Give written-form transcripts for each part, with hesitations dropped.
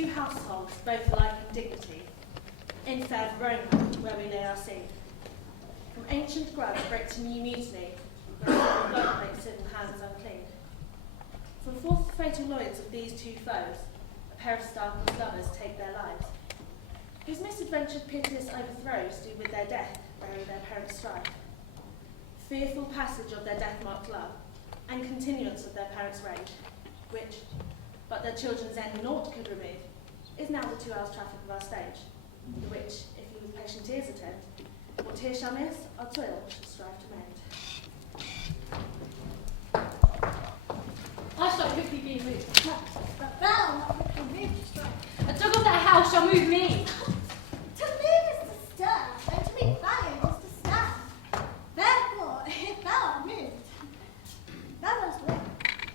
two households, both alike in dignity, in fair Verona, where we lay our seed. From ancient grudge break to new mutiny, where blood makes it in hands unclean. From forth the fatal loins of these two foes, a pair of startled lovers take their lives, whose misadventured piteous overthrows do with their death bury their parents' strife. Fearful passage of their death-marked love, and continuance of their parents' rage, which, but their children's end naught could remove, is now the 2 hours traffic of our stage, the which, if you with patient ears attend, what here shall miss, our toil shall strive to mend. I shall quickly be moved. But thou not quickly moved to strike. A dog of that house shall move me. To move is to stir, and to be valued is to stand. Therefore, if thou art moved, thou must live.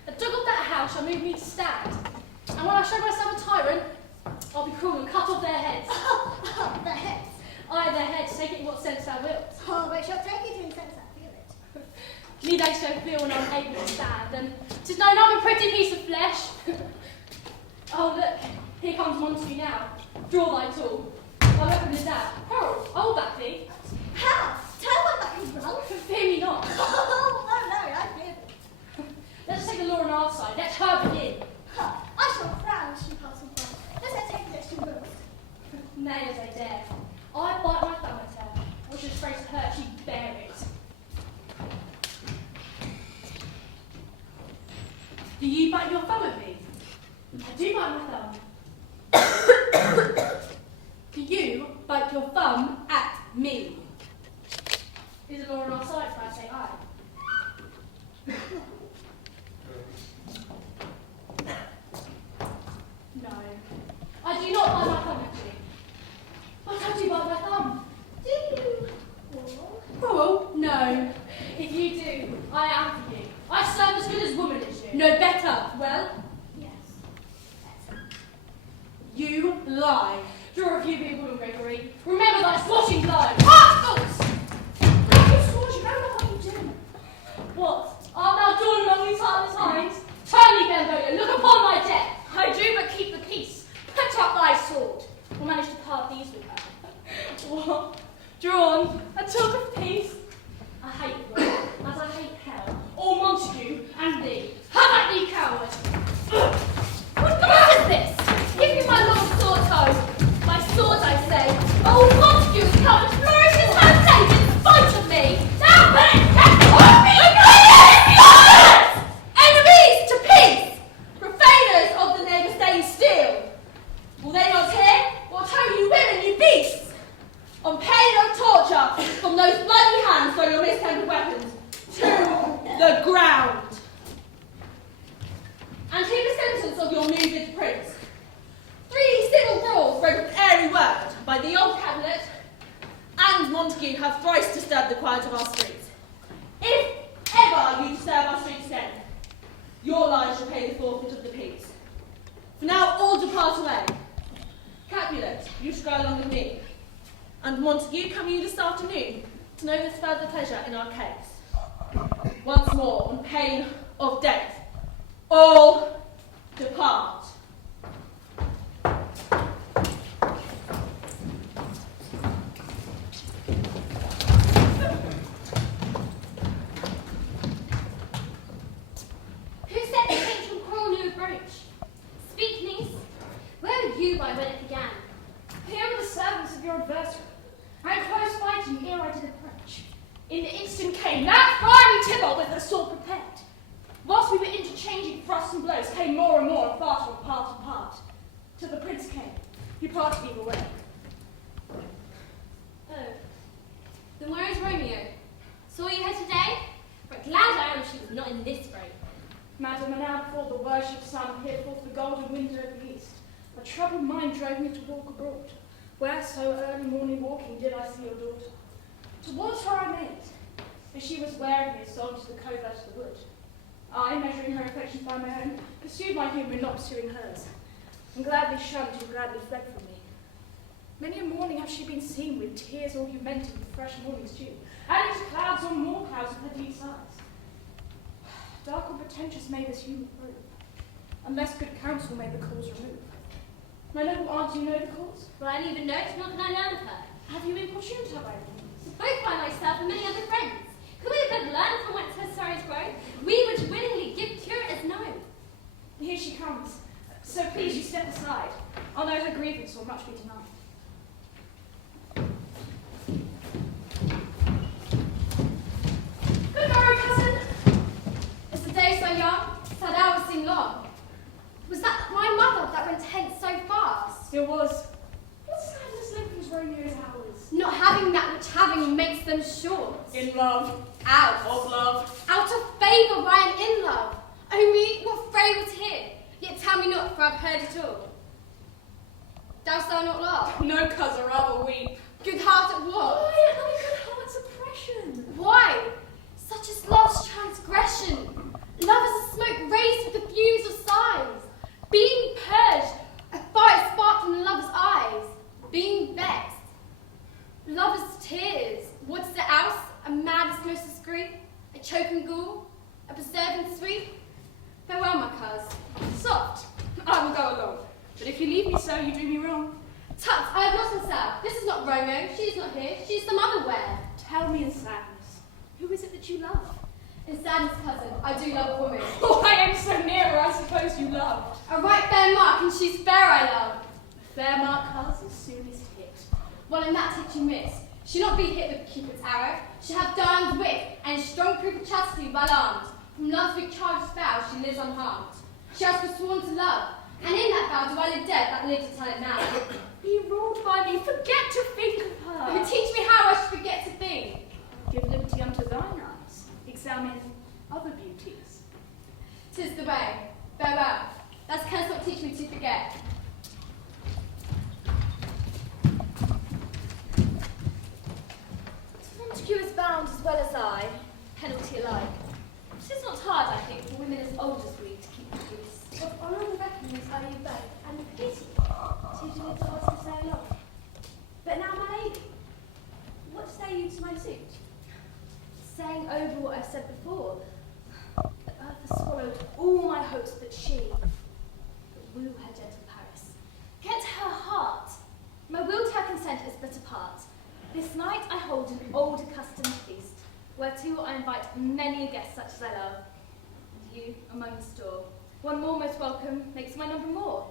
A dog of that house shall move me to stand. And when I show myself a tyrant, I'll be cruel and cut off their heads. Oh, the heads. Aye, their heads, take it in what sense thou wilt. Oh, but shall take it in sense I feel it. Me they so feel when I'm able to stand, and 'tis known I'm a pretty piece of flesh. Oh, look, here comes Montague now. Draw thy tool. My weapon is out. Harold, hold back thee. How? Tell one that you run. Fear me not. Oh, no, I fear thee. Let's take the law on our side. Let her begin. Ha, I shall frown as she passes by. Does that take this to will? Nay, as I dare. I bite my thumb at her. I should phrase to her, she'd bear it. Do you bite your thumb at me? I do bite my thumb. Do you bite your thumb at me? Is the law on our side if I say aye? No. I do not bite my thumb at you. But I do bite my thumb. Do you? Well, Cruel? No. If you do, I am for you. I serve as good as woman as you. No better. Well, yes. Better. you lie. Draw if you be a woman, Gregory. Remember thy swashing blow. Rascals! You swore you remember what you do. What? Art thou drawn among these heartless hinds? Turn me, Benvolio, look upon my death. I do but keep the peace. Put up thy sword. We'll manage to part these with her. What? Drawn? A talk of peace? I hate the world, as I hate hell, all Montague and thee. Have at thee, coward! What the is this? Give me my long sword, Toad. My sword, I say. Oh, Montague has come and flourished his hand in spite of me. Now, then, enemies to peace! Profaners of the neighbour-stained steel! Will they not hear? What ho, you women, you beasts! On pain of torture, from those bloody hands throw your mistempered weapons to the ground. And hear the sentence of your moved prince. 3 civil brawls broke with airy word by the old cabinet, and Montague have thrice disturbed the quiet of our streets. If ever you disturb our streets again, your lives shall pay the forfeit of the peace. For now all depart away. Capulet, you shall go along with me. And Montague, come you this afternoon to know this further pleasure in our case. Once more, on pain of death, all depart. Who set the ancient quarrel new approach? Speak, niece. Where were you by when it began? Here were the servants of your adversary, and close fighting ere I did approach. In the instant came that fiery Tybalt with her sword prepared. Whilst we were interchanging thrusts and blows, came more and more and far from part and part. Till the prince came, he parted me away. Oh. Then where is Romeo? Saw you her today? But glad I am she was not in this fray. Madam, and now before the worship sun peered forth the golden window of the east, a troubled mind drove me to walk abroad, where so early morning walking did I see your daughter. Towards her I made, for she was wearing me a song to the covert of the wood. I, measuring her affections by my own, pursued my humour, not pursuing hers, and gladly shunned who gladly fled from me. Many a morning has she been seen with tears augmenting the fresh morning's dew, adding to clouds on more clouds of her deep sighs. Dark or pretentious may this humour prove, unless good counsel may the cause remove. My noble aunt, do you know the cause? Well, I didn't even know it, nor can I learn of her. Have you importuned her by any means? Both by myself and many other friends. Could we have but learned from whence her sorrows grow? We would willingly give cure as known. Here she comes. So please you step aside. I'll know her grievance will much be denied. Good morrow, cousin. Is the day so young? Sad hours seem long. Was that my mother that went hence so fast? It was. What sadness lengthens Romeo's hours? Not having that which having makes them short. In love. Out. Of love. Out of favour, why I am in love. Oh me, what fray was here? Yet tell me not, for I've heard it all. Dost thou not laugh? No, cousin, rather weep. Good heart at what? Why, only good heart's oppression. Why? Such is love's transgression. Love is a smoke raised with the fumes of sighs. Being purged, a fire spark from the lover's eyes. Being vexed, lover's tears. What's it else? A madness most discreet, a choking ghoul, a preserving sweet. Farewell, my coz. Soft. I will go along. But if you leave me so, you do me wrong. Tut, I have lost myself. This is not Romeo. She is not here. She is some other where. Tell me in sadness, who is it that you love? In sadness, cousin, I do love a woman. Oh, I am so near her, I suppose you loved. A right fair mark, and she's fair I love. Fair mark colours as soonest hit. Well, in that hit you miss. She not be hit with Cupid's arrow. She have Dian's wit, and strong proof of chastity well armed. From love's big charged vow she lives unharmed. She has forsworn to love, and in that vow do I live dead that live to tell it now. Be ruled by me, forget to think of Who her. teach me how I should forget to think. Give liberty unto thine eyes. Examine other beauties. 'Tis the way. Farewell. Thou canst not teach me to forget. Montague is bound as well as I, penalty alike. It is not hard, I think, for women as old as we to keep the peace. Of honourable reckonings are you both, and of pity, to do it to us to say long. But now, my lady, what say you to my suit? Saying over what I've said before, the earth has swallowed all my hopes but she. But woo her gentle Paris. Get her heart. My will to her consent is but a part. This night I hold an old accustomed feast, whereto I invite many a guest such as I love. And you among the store. One more most welcome makes my number more.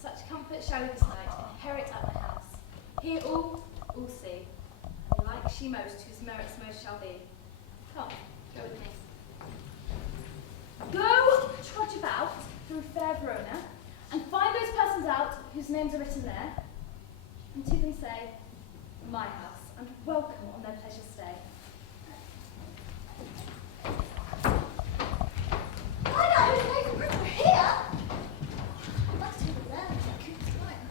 Such comfort shall we this night inherit at my house. Here all see. And like she most, whose merits most shall be. Come, go with me. Go trudge about through fair Verona, and find those persons out whose names are written there, and to them say, my house, and welcome on their pleasure stay. Why not? Who's making room for here? That's over there. Cupid's fire.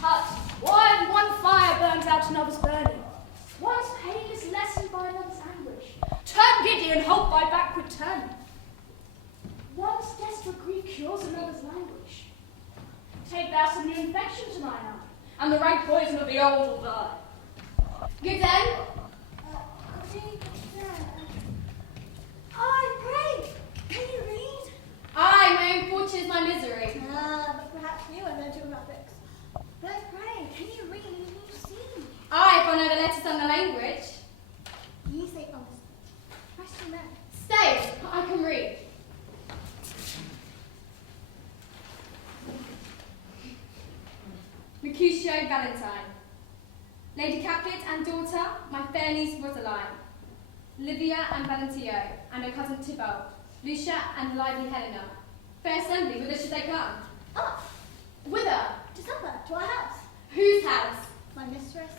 Tut! Why one fire burns out another's burning? One's pain is lessened by another's anguish. Turn giddy and hope by backward turning. One's desperate grief cures another's languish. Take thou some new infection to thine eye, and the rank poison of the old will die. Good then. I pray, can you read? Aye, my own fortune is my misery. But perhaps you are no geographics. But I pray, can you read and you see? Aye, if I know the letters and the language. Ye say honest. Question then. Stay, I can read. Mercutio Valentine. Lady Capulet and daughter, my fair niece Rosaline. Livia and Valentio, and her cousin Tybalt. Lucia and the lively Helena. Fair assembly, whither should they come? Ah, Whither? to supper, to our house. Whose house? My mistress.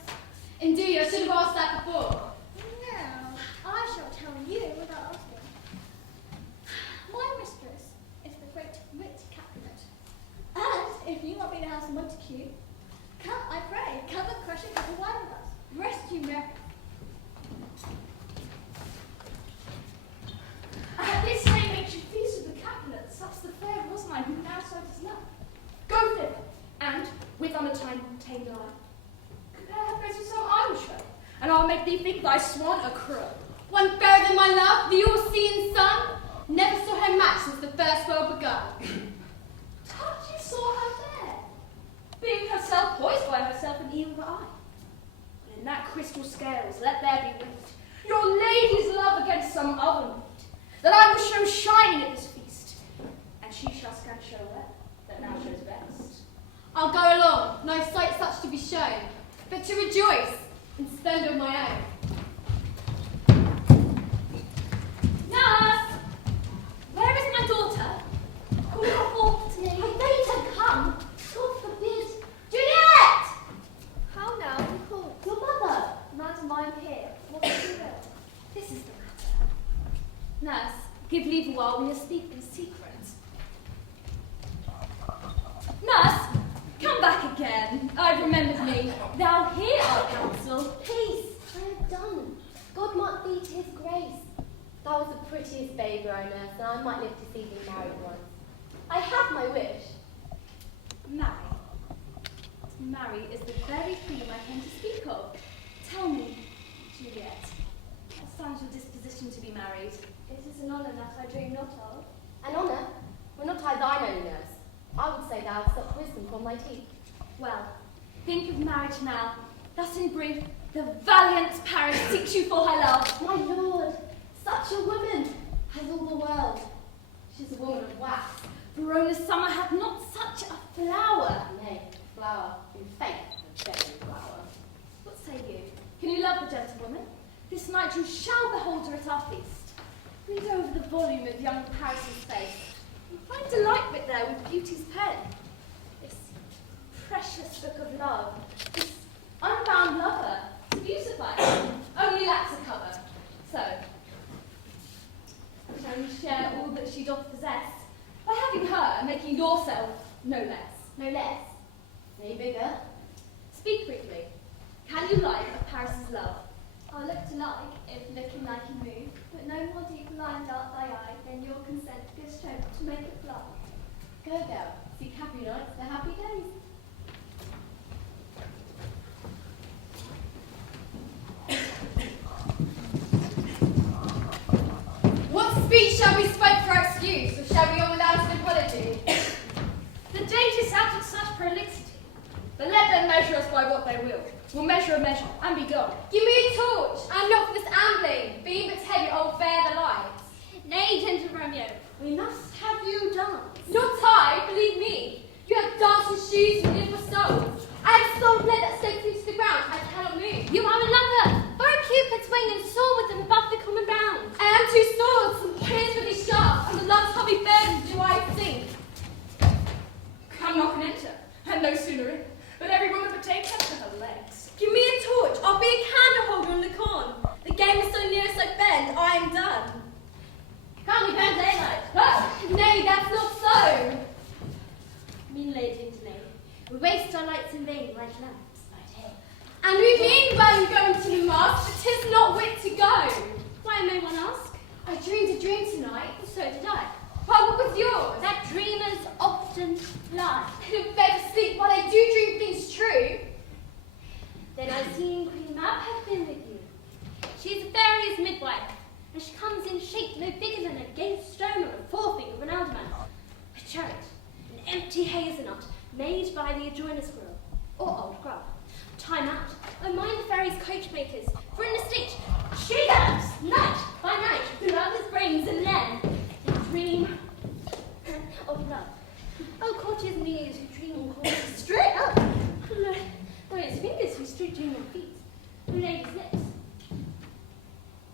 Indeed, I should have asked that before. No, I shall tell you without asking. My mistress is the great wit Capulet. And if you want me to have some Montague, come, I pray, come and crush a cup of wine with us. Rest you merry. At this same ancient feast of the Capulets, such the fair Rosaline who now so does love. Go thither, and, with untamed eye, compare her face with some Irish folk, and I'll make thee think thy swan a crow. One fairer than my love, the all-seeing sun. Never saw her match since the first world begun. Tut, you saw her there. that I will show shining at this feast, and she shall scan show well, that now shows best. I'll go along, no sight such to be shown, but to rejoice and spend on my own. Nurse! Where is my daughter? Call her forth to me. I bade her come. God forbid. Juliet! How now, you call? Your mother. Madam, I am here. What do you will? This is the matter. Nurse, give leave a while we will speak in secret. Nurse, come back again. I've remembered me. Thou hear our counsel. Peace, I have done. God might be to his grace. Thou was the prettiest baby I nursed, and I might live to see thee married once. I have my wish. Marry. To marry is the very thing I came to speak of. Tell me, Juliet, what stands your disposition to be married? It is an honour that I dream not of. An honour? Were not I thine own nurse? I would say thou hast sucked wisdom from my teeth. Well, think of marriage now. Thus in brief, the valiant Paris seeks you for her love. My lord, such a woman has all the world. She's a woman of wax. Verona's summer hath not such a flower. Nay, flower, in faith, a better flower. What say you? Can you love the gentlewoman? This night you shall behold her at our feast. Read over the volume of young Paris's face. You find delight writ there with beauty's pen. This precious book of love, this unbound lover, to beautify, only lacks a cover. So, shall you share all that she doth possess, by having her, making yourself no less? No less, nay bigger. Speak briefly. Can you like of Paris's love? I'll look to like, if looking like you move, but no more deep lined art thy eye than your consent gives strength to make it fly. Go, girl, seek happy nights for happy days. What speech shall we spoke for excuse, or shall we on without an apology? The date is out of such prolixity. But let them measure us by what they will. We'll measure a measure, and be gone. Give me a torch, and not for this ambling, being but heavy, I'll bear the lights. Nay, gentle Romeo, we must have you dance. Not I, believe me. You have dancing shoes and little souls. I have sold lead that stakes me to the ground. I cannot move. You are a lover, or a Cupid's wing and soar with them above the common bound. I am two swords, and pierce with these sharp, and the love's heavy burden do I sink. Come knock and enter, and no sooner in, but every woman betake her to her legs. Give me a torch. I'll be a candle holder and look on. The game is so near, so bend. I am done. Can't we burn daylight? Oh, nay, that's not so. Mean lady and maid, we waste our lights in vain like lamps by day. And we mean well in going to the mast, but 'tis not wit to go. Why, may one ask? I dreamed a dream tonight. So did I. Well, what was yours? That dreamers often lie. I don't better sleep, but I do dream things true. Then I've seen Queen Mab have been with you. She's a fairy's midwife, and she comes in shape no bigger than a gay stone or a forefinger of an alderman. A chariot, an empty hazelnut, made by the adjoiner's girl, or old grub. Time out. Oh, mind the fairies' coachmakers, for in the state she goes, night by night, through others' brains and then they dream of love. Oh, courtiers and ears who dream on courses straight up. Those fingers who straight dream on feet, who ladies' lips,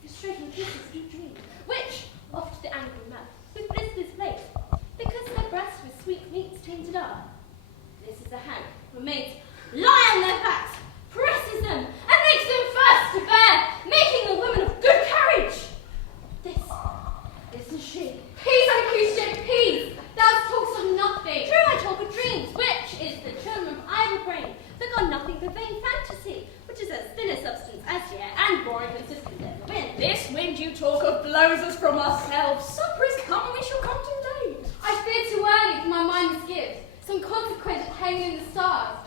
who straighten kisses who dream, which, oft the angry mouth, with blisters place, because their breasts with sweet meats tainted are. This is the hand who makes lie on their backs, presses them, and makes them first to bear, making the women of good courage. This is she. Peace, I appreciate peace. Thou talks of nothing. True, I talk of dreams, which is the children of idle brain, that got nothing but vain fantasy, which is as thin a substance as the air, and more inconsistent than the wind. This wind you talk of blows us from ourselves. Supper is come, and we shall come too late. I fear too early, for my mind is given. Some consequence hanging in the stars.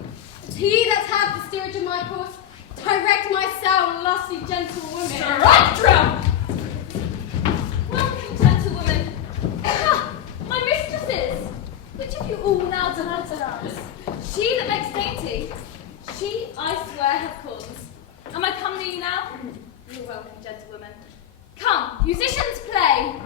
But he that hath the steerage of my course, direct my soul, lusty gentle woman. Strike drum! Welcome, gentlewoman. Ah, my mistresses! Which of you all now delights us? She that makes dainty, she, I swear, hath cause. Am I come to you now? You're welcome, gentlewoman. Come, musicians, play!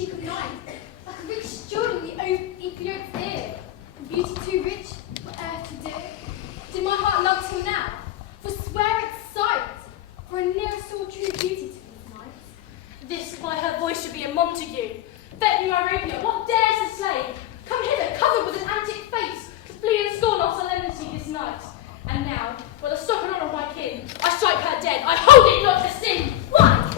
cheek of night, like a rich jewel in the Ethiopian's ear, and beauty too rich for earth to do. Did my heart love till now, forswear its sight, for a nearer saw true beauty to these nights? This by her voice should be a Montague. Bet me my rapier, what dares the slave? Come hither, covered with an antic face, to flee and scorn our solemnity this night. And now, with a stock and honour of my kin, I strike her dead, I hold it not to sin. Why?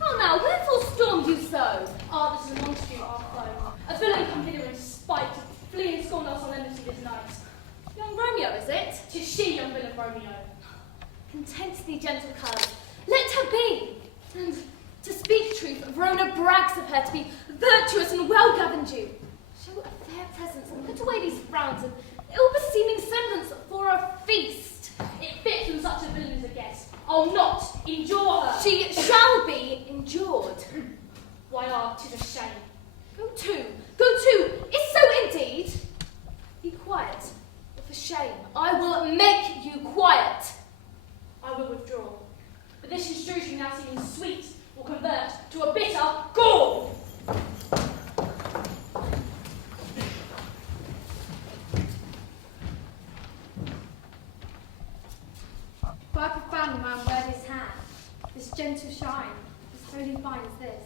How now, wherefore stormed you so? Ah, this is a Montague, our foe. A villain come hither in spite, to flee and scorn our solemnity this night. Young Romeo, is it? 'Tis she, young villain Romeo. Content thee, gentle cuz, let her be. And to speak truth, Verona brags of her to be virtuous and well-governed you. Show a fair presence and put away these frowns and ill-beseeming semblance for a feast. It fits when such a villain is a guest. I'll not endure her. She shall be endured. Why, 'tis a shame. Go to, is so indeed. Be quiet, or for shame, I will make you quiet. I will withdraw. But this intrusion now seeming sweet will convert to a bitter gall. By profound man wear this hand, this gentle shine, this holy fine as this.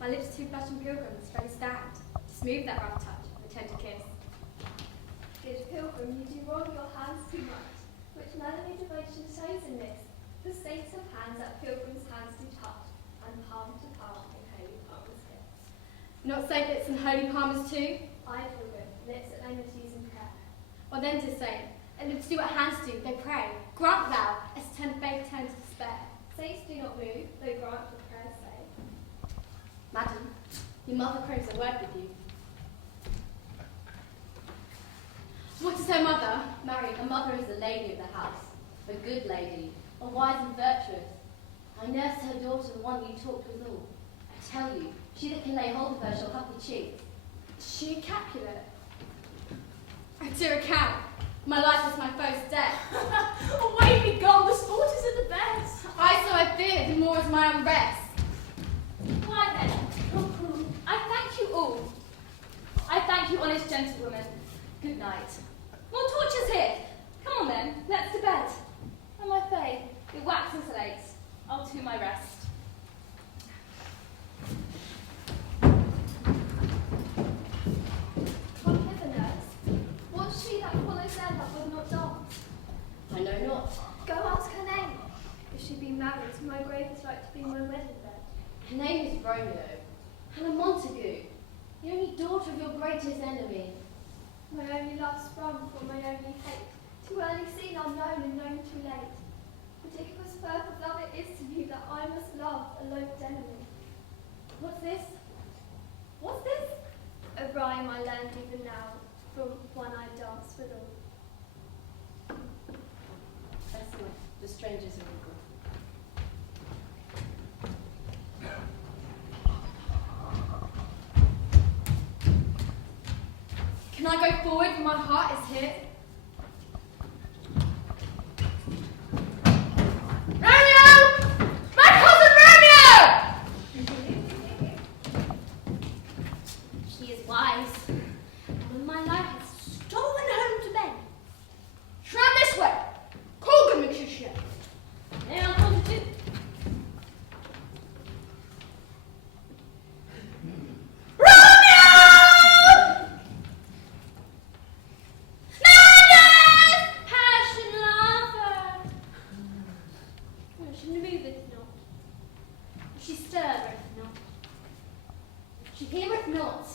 My lips two blushing pilgrims ready stand, to smooth that rough touch of a tender kiss. Good pilgrim, you do wrong your hands too much, which manly devotion shows in this. The saints have hands that pilgrims' hands do touch, and palm to palm in holy palmers kiss. Not saint lips and holy palmers too? I, pilgrim, lips that enmities in prayer. Well then, dear saint, and lips do what hands do, they pray. Grant thou, as tender faith turns to despair. Saints do not move, though grant what prayers say. Madam, your mother craves a word with you. What is her mother? Mary, a mother is the lady of the house, a good lady, a wise and virtuous. I nursed her daughter, the one you talked withal. I tell you, she that can lay hold of her shall have the cheek. Is she a Capulet? I do account. My life is my foe's death. Away be gone, the sport is at the best. I so I feared, and more is my unrest. Why then, I thank you all. I thank you, honest gentlewomen. Good night. More torches here. Come on then, let's to bed. And my fay, it waxes late. I'll to my rest. Come hither, nurse. Was she that follows there that would not dance? I know not. Go ask her name. If she be married, my grave is like to be my wedding bed. Her name is Romeo, Hannah Montague, the only daughter of your greatest enemy. My only love sprung from my only hate, too early seen, unknown, and known too late. Ridiculous birth of love it is to you that I must love a loathed enemy. What's this? What's this? A rhyme I learned even now from one I dance withal. That's enough. The strangers are equal. Can I go forward when my heart is hit? Romeo! My cousin Romeo! She is wise, and when my life has stolen home to bed, Round this way. Call good magician. there I'll come to. Passion lover. She moveth not. She stirreth not. She heareth not.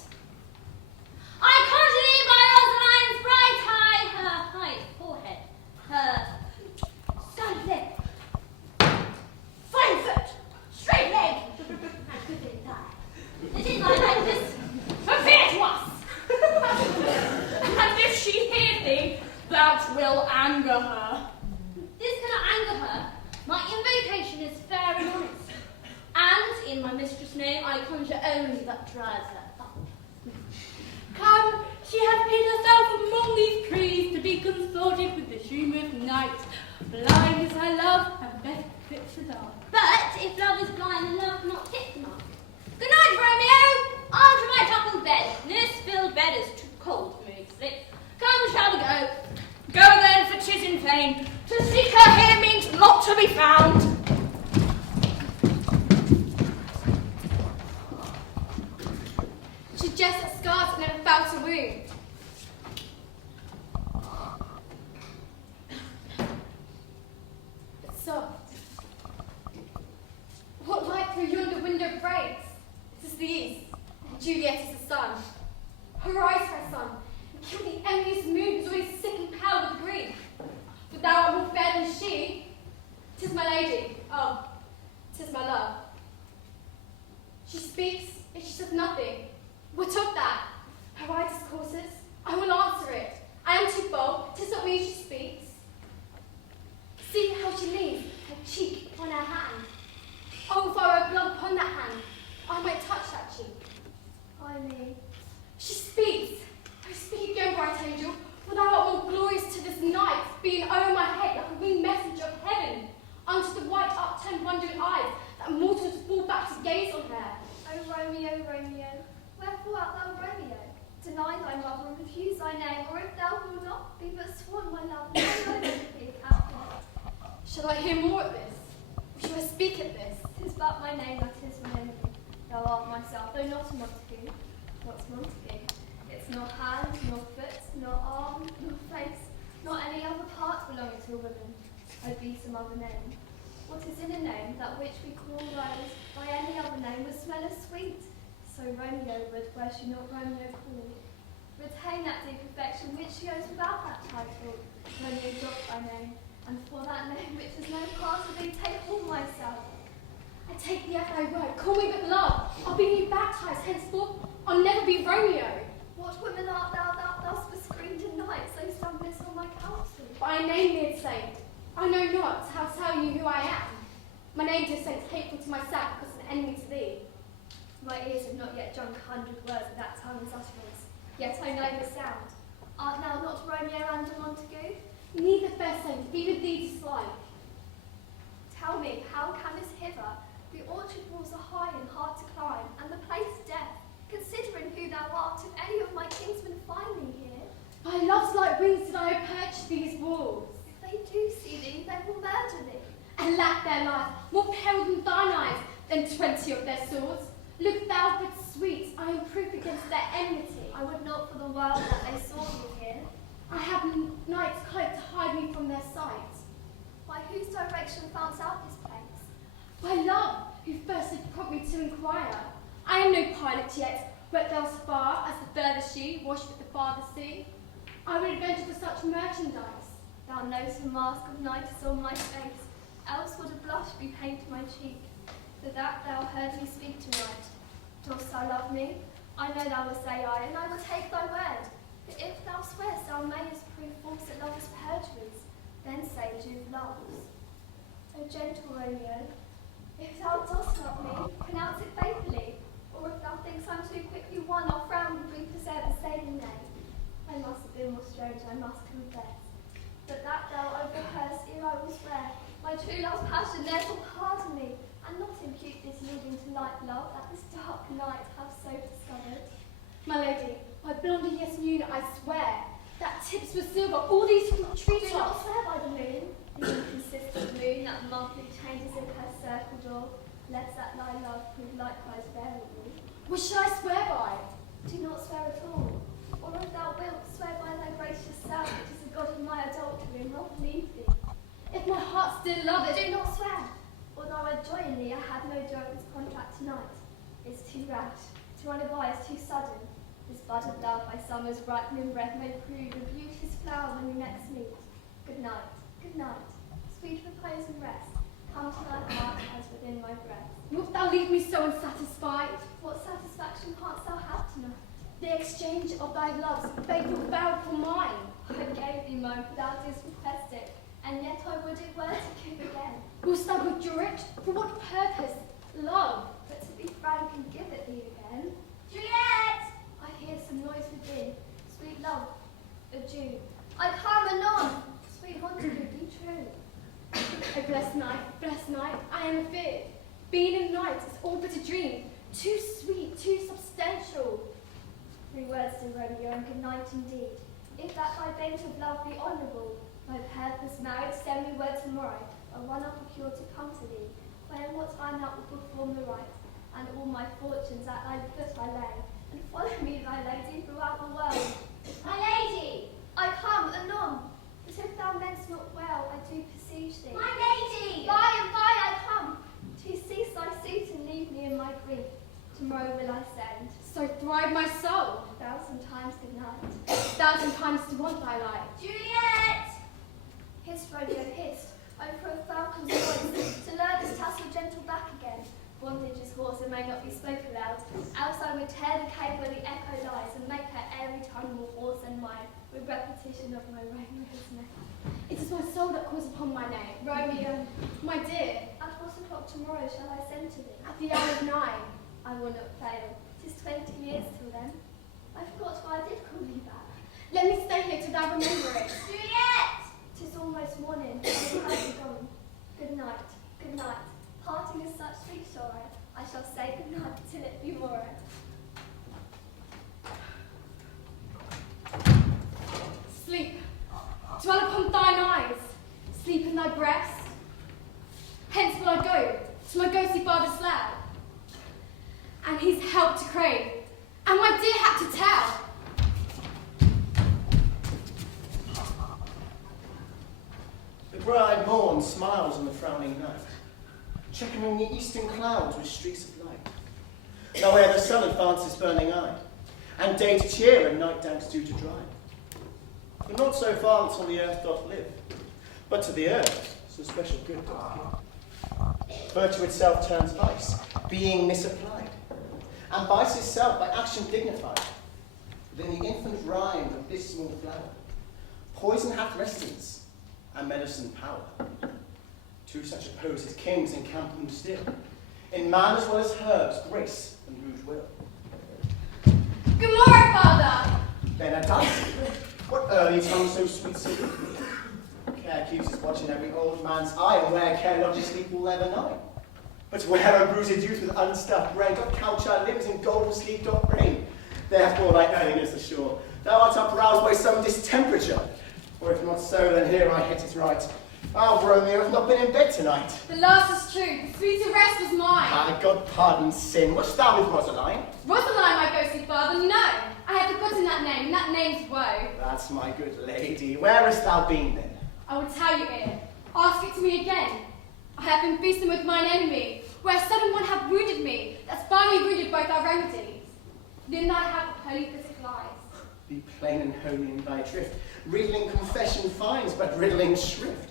I conjure thee by Rosaline's bright eye, her high forehead, her scarlet lip, fine foot, straight leg, and good thigh. It is thy likeness, appear to us. And if she hear thee, thou will anger her. This cannot anger her. My invocation is fair and honest. And in my mistress' name I conjure only that drives her up. Come, she hath hid herself among these trees to be consorted with the humorous night. Blind is her love, and best fits the dark. But if love is blind, then love cannot hit the mark. Good night, Romeo. I'll She jest at scars but never felt a wound. But soft. What light through yonder window breaks? It is the east, and Juliet is the sun. Arise, my son, and kill the envious moon who's always sick and pale with grief. For thou art more fair than she. 'Tis my lady, oh, 'tis my love. She speaks, yet she says nothing. What of that? Her eye discourses. I will answer it. I am too bold. 'Tis not me she speaks. See how she leans, her cheek on her hand. Oh, if I were blood upon that hand, I might touch that cheek. I mean, She speaks. Oh, speak again, bright angel, for thou art more glorious to this night, being o'er my head like a winged messenger of heaven, unto the white upturned wondering eyes that mortals fall back to gaze on her. O Romeo, Romeo, wherefore art thou Romeo? Deny thy mother and refuse thy name, or if thou wilt not be but sworn my love, no longer to be a captive. Shall I hear more of this? Or shall I speak at this? 'Tis but my name that is remembered. Thou art myself, though not a Montague. What's Montague? It's nor hand, nor foot, nor arm, nor face, nor any other part belonging to a woman. I'd be some other name. What is in a name, that which we call rose, by any other name would smell as sweet. So Romeo would, were she not Romeo called. Retain that deep affection which she owes without that title. Romeo dropped thy name, and for that name which is no part of thee, take all myself. I take thee at thy word. Call me but love. I'll be new baptized henceforth. I'll never be Romeo. What woman art thou that thus bescreened in night, so stumblest on my counsel? By a name, dear saint. I know not how to tell you who I am. My name, dear saint, is hateful to myself because an enemy to thee. My ears have not yet drunk 100 words of that tongue's utterance, yet I know the sound. Art thou not Romeo and a Montague? Neither, fair saint, be with thee dislike. Tell me, how camest hither? The orchard walls are high and hard to climb, and the place death. Considering who thou art, if any of my kinsmen find thee here, By love's light wings did I approach these walls, if they do see thee, they will murder thee. and lack their life, more pale than thine eyes, than 20 of their swords. Look thou but sweet, I am proof against their enmity. I would not for the world that they saw thee here. I have night's cloak to hide me from their sight. By whose direction foundst out this place? By love, who first did prompt me to inquire. I am no pilot yet, but thou as far as the furthest she washed with the farthest sea. I would adventure for such merchandise. Thou knowest the mask of night is on my face, else would a blush be painted my cheek. For that thou heard me speak tonight. Dost thou love me? I know thou wilt say aye, and I will take thy word. But if thou swearest thou mayest prove false at lovers' perjuries, then say Jude loves. O gentle Romeo, if thou dost love me, pronounce it faithfully, or if thou thinkst I'm too quickly won, I'll frown and preserve a saving name. I must have been more strange, I must confess. But that thou overheardst ere I will swear, my true love's passion, therefore pardon me, and not impute this yielding to light love that this dark night hath so discovered. My lady, by blondiest moon I swear, that tips with silver all these Do not treetops. swear by the moon, the inconsistent moon that monthly changes in her circle door, lest that thy love prove likewise variable. What should I swear by? Do not swear at all, or if thou wilt, swear by thy gracious self, which is the God of my adultery, and not leave thee. If my heart still loves Do it, not swear. Although I joy in thee, I have no joy of this contract tonight. It's too rash, to unadvised, too sudden. This bud of love by summer's ripening breath may prove a beauteous flower when we next meet. Good night, sweet repose and rest. Come to thy heart as within my breast. wilt thou leave me so unsatisfied? What satisfaction canst thou have tonight? The exchange of thy love's faithful vow for mine. I gave thee mine, for thou didst request it, and yet I would it were to give again. Wilt thou withdraw it? For what purpose? Love. But to be frank and give it thee again. Juliet! I hear some noise within. Sweet love, adieu. I come anon. Sweet Montague, be true. O blessed night, I am afeard. Being in night is all but a dream, too sweet, too substantial. 3 words to Romeo, and good night indeed. If that thy bent of love be honourable, my purpose married, send me word tomorrow, a one up procure to come to thee, when what I now will perform the right, and all my fortunes at thy foot I lay, and follow me, my lady, throughout the world. My lady! I come anon, but if thou mean'st not well, I do beseech thee. My lady! By and by I come, to cease thy suit and leave me in my grief. Tomorrow will I send. So thrive my soul, 1,000 times good night. 1,000 times to want thy light. Juliet! Hist, Romeo, hist. I for a falcon's voice, to lure this tassel gentle back again. Bondage is hoarse and may not be spoken loud, else I would tear the cave where the echo lies, and make her airy tongue more hoarse than mine, with repetition of my Romeo's name. It is my soul that calls upon my name. Romeo, My dear, at what o'clock tomorrow shall I send to thee? at the hour of 9. I will not fail. 'Tis 20 years till then. I forgot why I did call thee back. Let me stay here till thou remember it. Juliet! 'Tis almost morning, I will have thee gone. Good night, good night. Parting is such sweet sorrow, I shall say good night till it be morrow. Sleep, dwell upon thine eyes, sleep in thy breast. Hence will I go to my ghostly father's slab, and his help to crave, and my dear hat to tell. The bride morn smiles on the frowning night, checking the eastern clouds with streaks of light. Now ere the sun advances burning eye, and day to cheer and night damps dew to dry. But not so far until the earth doth live, but to the earth so special good doth give. Virtue itself turns vice, being misapplied, and vice itself by action dignified. Within the infant rhyme of this small flower, poison hath residence, and medicine power. Two such opposes kings encamp them still, in man as well as herbs, grace and rude will. Good morrow, father. Then a dance. What early tongue so sweet so good? Care keeps us watching every old man's eye, and where care lodges sleep will never know. But where a bruised youth with unstuffed brain doth couch our limbs in golden sleep doth reign, therefore thy earliness assure, thou art uproused by some distemperature. Or if not so, then here I hit it right. Our Romeo hath not been in bed tonight. The last is true, the sweeter rest was mine. Ah, God pardon sin. What's thou with Rosaline? Rosaline, my ghostly father, no. I have forgotten that name, and that name's woe. That's my good lady. Where hast thou been then? I will tell you ere. Ask it to me again. I have been feasting with mine enemy, where sudden one hath wounded me, that's by me wounded both our remedies. Then thy have holy physic lies. Be plain and holy in thy drift. Riddling confession finds, but riddling shrift.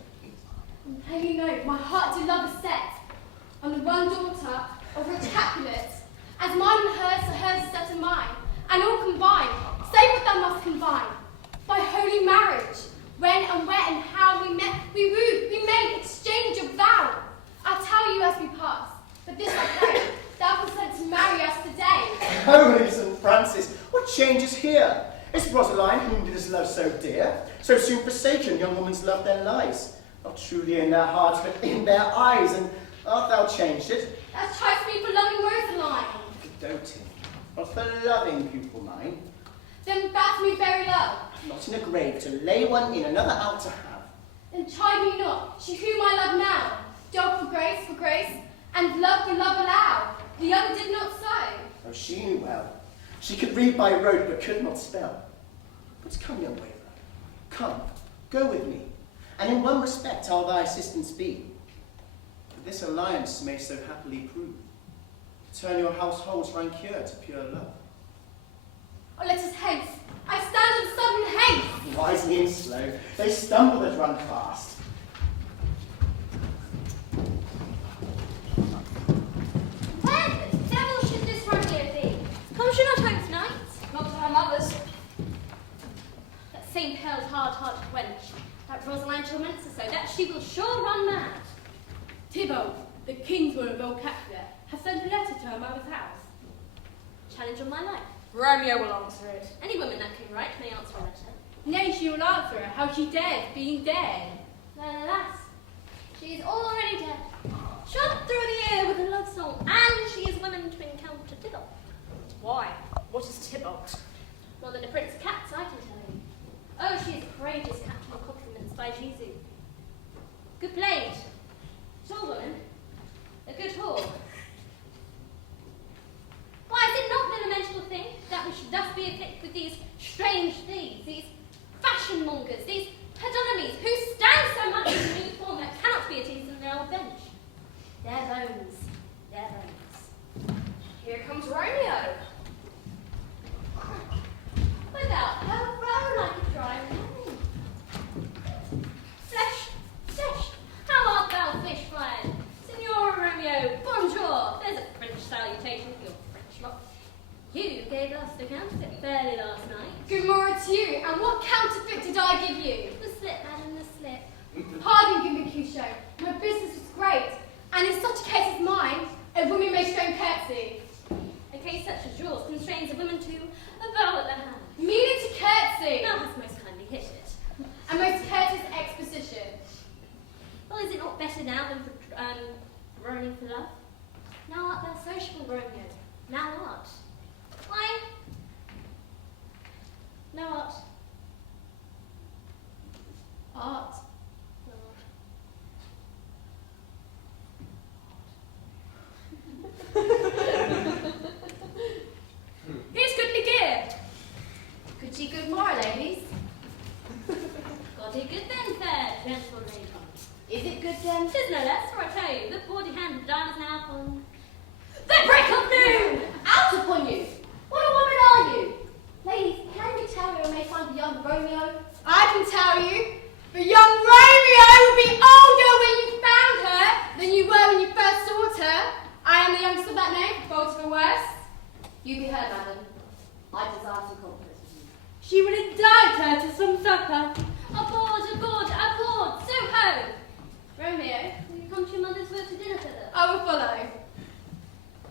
And plainly know, my heart to love is set on the one daughter of rich Capulet, as mine and hers, so hers is set in mine, and all combined, say what thou must combine, by holy marriage, when and where and how we met, we wooed, we made exchange of vows. I'll tell you as we pass, but this I pray, thou consent to marry us today. Holy St. Francis, what change is here? Is Rosaline, whom didst love so dear, so soon forsaken, young woman's love then lies? Not truly in their hearts, but in their eyes, and art thou changed it? Thou chidest me for loving Rosaline, For doting, not for loving, pupil mine. then bat me very low. Not in a grave to lay one in, another out to have. Then chide me not, she whom I love now, dog for grace, and love for love allow. The other did not so. Oh, she knew well. She could read by rote, but could not spell. But come, young waverer, come, go with me, and in one respect I'll thy assistance be. For this alliance may so happily prove, to turn your household's rancure to pure love. Oh, let us haste. I stand in sudden haste. Wisely and slow, they stumble that run fast. Where the devil should this Romeo be? Comes she not home tonight? Not to her mother's. That same Pearl's hard-hearted wench. That Rosaline torments her so that she will sure run mad. Tybalt, the kinswoman of old Capulet, has sent a letter to her mother's house. Challenge on my life. Romeo will answer it. Any woman that can write may answer a letter. Nay, she will answer it, how she dares, being dead. Alas, she is already dead. Shot through the air with a love song, and she is willing to encounter Tybalt. Why? What is Tybalt? More than a prince of cats, I can tell you. Oh, she is courageous, captain of compliments by Jesu. Good blade. Tall woman. A good whore. Why, is it not then a mental thing that strange thieves, these fashion mongers, these pedonomies who stand so much in new form that cannot be at ease on their old bench. Their bones, their bones. Here comes Romeo. Without her row like a dry lemon. Flesh, flesh, how art thou, fish friend? Signor Romeo, bonjour. There's a French salutation for your French lot. You gave us the counterfeit fairly last night. Good morrow to you. And what counterfeit did I give you? The slip, madam, the slip. Pardon, good Mercutio. My business was great. And in such a case as mine, a woman may show curtsy. A case such as yours constrains a woman to a bow at the hand. Meaning to curtsy. Thou hast most kindly hit it. A most courteous exposition. Well, is it not better now than groaning for love? Now art thou sociable, Romeo. Now art. Why? Now art. Art. Now art. Here's goodly gear. Could ye good morrow, ladies? Got it good then, fair gentle lady. Is it good then? 'Tis no less, for I tell you, the bawdy hand of Diana's now upon the break of noon! Out upon you! What a woman are you? Ladies, can you tell me where I may find the young Romeo? I can tell you, the young Romeo will be older when you found her than you were when you first sought her. I am the youngest of that name, for better for worse. You be heard, madam. I desire some conference with you. She will indict her to some supper. Aboard, aboard, aboard, so ho! Romeo, will you come to your mother's word to dinner thither? I will follow.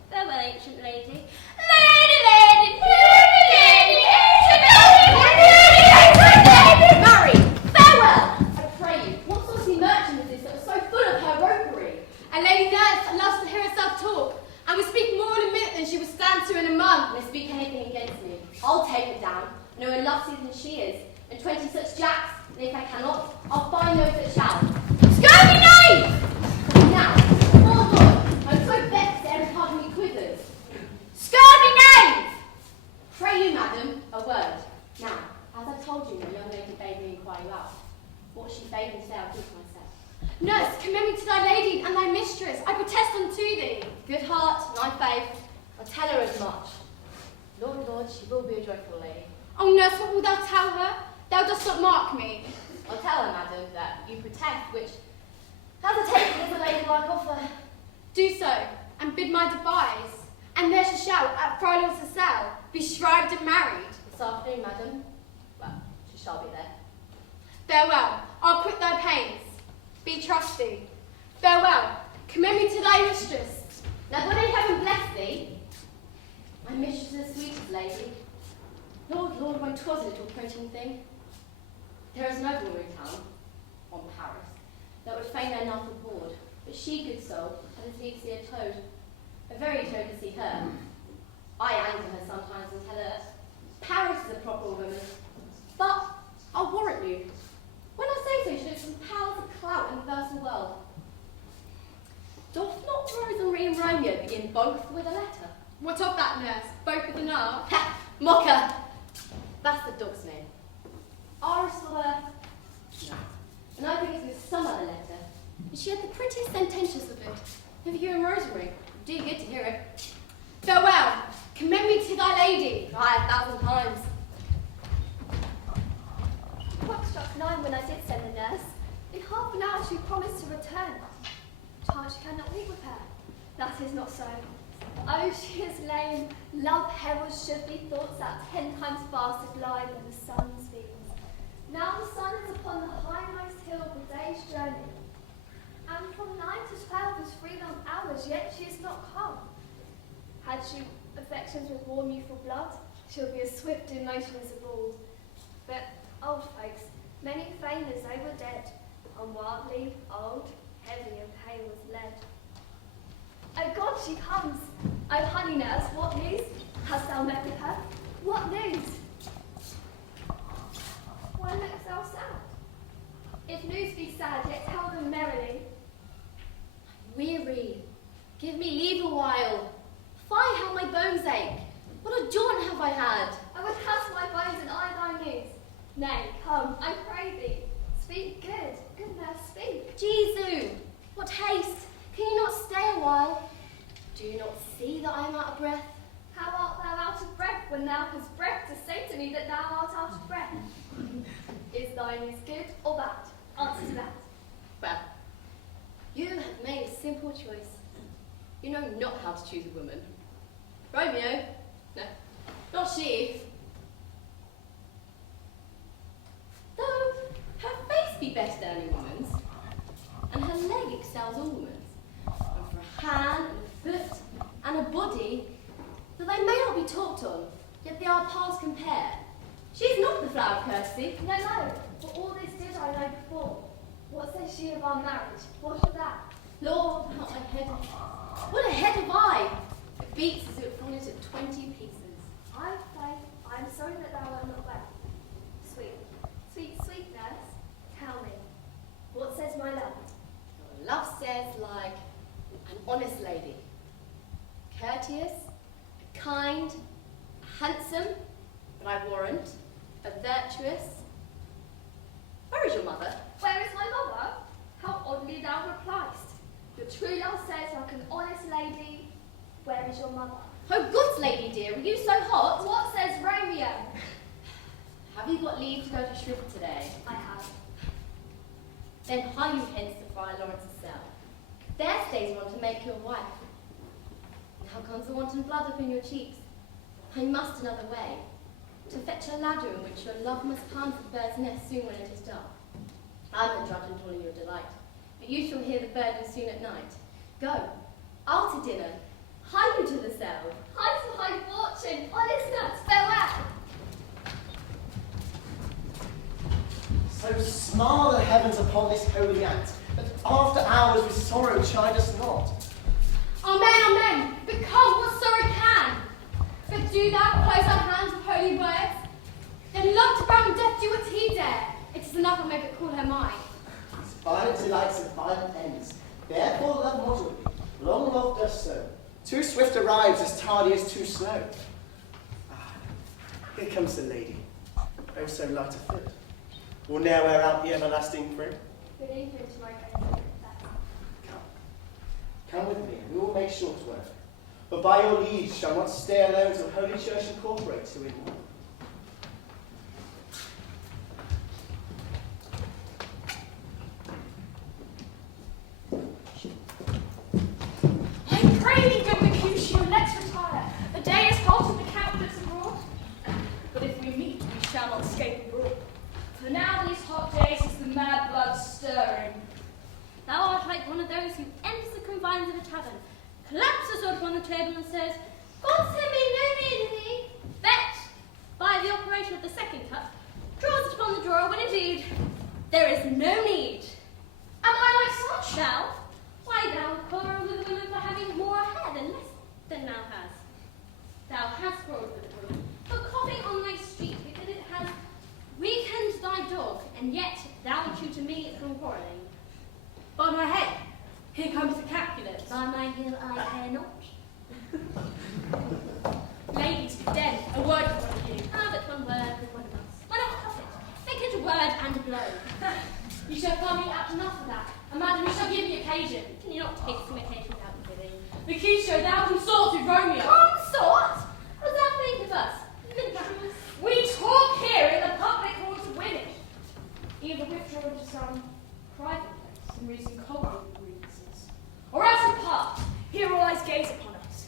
Farewell, ancient lady. Marry! Farewell! I pray you, what saucy merchant is this that was so full of her roguery? A lady nurse that loves to hear herself talk, and will speak more in a minute than she will stand to in a month. May speak anything against me. I'll take it down. No one loves you than she is. And 20 such jacks, and if I cannot, I'll find those that shall. Scurvy knave! Now, oh Lord, I'm so vexed that every part of me quivers. Scurvy knave! Pray you, madam, a word. Now, as I told you, my young lady bade me inquire you out. What she bade me say, I'll keep myself. Nurse, commend me to thy lady and thy mistress. I protest unto thee. Good heart, my faith, I'll tell her as much. Lord, Lord, she will be a joyful lady. Oh, nurse, what wilt thou tell her? Thou dost not mark me. I'll tell her, madam, that you protest, which has a taken as a ladylike offer. Do so, and bid my devise. And there she shall, at Fräulein's cell, be shrived and married. This afternoon, madam, well, she shall be there. Farewell, I'll quit thy pains. Be trusty. Farewell, commend me to thy mistress. Now, God in heaven bless thee. My mistress is the sweetest lady. Lord, Lord, when 'twas a little prating thing. There is no woman in town, on Paris, that would fain their knife aboard, but she, good soul, had as lief see a toad, a very toad to see her. I anger her sometimes and tell her, Paris is a proper woman, but I'll warrant you, when I say so, she looks some powers of clout in the versal world. Doth not Rosemary and Romeo begin both with a letter? What of that, nurse? Both with an R? Ha! Mocker! That's the dog's name. Iris for her? No. And I think it's with some other letter. And she had the prettiest sententious of it. Never hear in Rosemary. Do good to hear it. Farewell, commend me to thy lady. 5,000 times. The clock struck 9 when I did send the nurse. In half an hour she promised to return. Child, she cannot meet with her. That is not so. Oh, she is lame. Love heralds should be thoughts out 10 times faster glide than the sun's beams. Now the sun is upon the hindmost hill of the day's journey. And from 9 to 12 is 3 long hours, yet she is not come. Had she affections with warm youthful blood, she'll be as swift in motion as a ball. But old folks, many fain as they were dead, unwildly, old, heavy and pale as lead. Oh God, she comes! Oh honey nurse, what news? Hast thou met with her? What news? Why look'st thou sad? If news be sad, yet tell them merrily. Weary. Give me leave a while. Fie, how my bones ache. What a jaunt have have I had? I would cast my bones and eye thy news. Nay, come, I pray thee. Speak good, good nurse, speak. Jesu, what haste! Can you not stay a while? Do you not see that I am out of breath? How art thou out of breath when thou hast breath to say to me that thou art out of breath? Is thy news good or bad? Answer to that. Well, you have made a simple choice. You know not how to choose a woman. Romeo? No, not she. Though her face be better than any woman's, and her leg excels all women's, and for a hand and a foot and a body, that they may not be talked on, yet they are past compare. She is not the flower of courtesy. No, no, for all this did I know before. What says she of our marriage? What of that? Lord, not a head. What a head have I! It beats as if it fallen into 20 pieces. I say, I am sorry that thou art not well. Sweet, sweet, sweet nurse, tell me, what says my love? Your love says like an honest lady. Courteous, kind, handsome, but I warrant, a virtuous. Where is your mother? Where is my mother? How oddly thou repliest. Your true love says like an honest lady. Where is your mother? Oh, God's lady dear, are you so hot? What says Romeo? Have you got leave to go to Shrift today? I have. Then hie you hence to Friar Lawrence's cell. There stays one to make your wife. Now comes the wanton blood up in your cheeks. I must another way, to fetch a ladder in which your love must climb to the bird's nest soon when it is dark. I'm a drudge and all in your delight, but you shall hear the burden soon at night. Go, I'll to dinner, hie you to the cell. High for high fortune, honest nurse, farewell. So smile the heavens upon this holy act, that after hours with sorrow chide us not. Amen, amen. But come, what sorrow can? But do thou close thy hands with holy words? Then love to brown death do what he dare. It is enough I may but call her mine. Violent delights and violent ends. Therefore love moderately. Long love does so. Too swift arrives as tardy as too slow. Ah, here comes the lady. Oh, so light of foot. Will ne'er wear out the everlasting fruit. Good evening to my friends. Come with me, and we will make short work. But by your liege shall not stay alone till Holy Church incorporate two in one. I pray thee, good Mercutio, let's retire. The day is hot and the captives abroad. But if we meet, we shall not escape abroad. For now these hot days is the mad blood stirring. Thou art like one of those who enters the confines of a tavern, claps a sword upon the table and says, God send me no need of thee. But, by the operation of the second touch, draws it upon the drawer when indeed there is no need. Am I like such? Thou, why thou quarrel with a woman for having more hair than less than thou hast? Thou hast quarrelled with a woman for coughing on thy street because it has weakened thy dog, and yet thou tutor me from quarrelling. By my head, here comes the Capulet. By my heel I care not. Ladies, then, a word for one of you. Ah, but one word with one of us. Why not cut it? Make it a word and a blow. You shall find me apt enough for that. And madam, you shall give me occasion. Can you not take some occasion without giving? Mercutio, thou consorts with Romeo. Consort? What does that think of us? Adventurers? We talk here in the public halls of women. Either withdraw into some private place and reason cold with grievances, or else apart, here all eyes gaze upon us.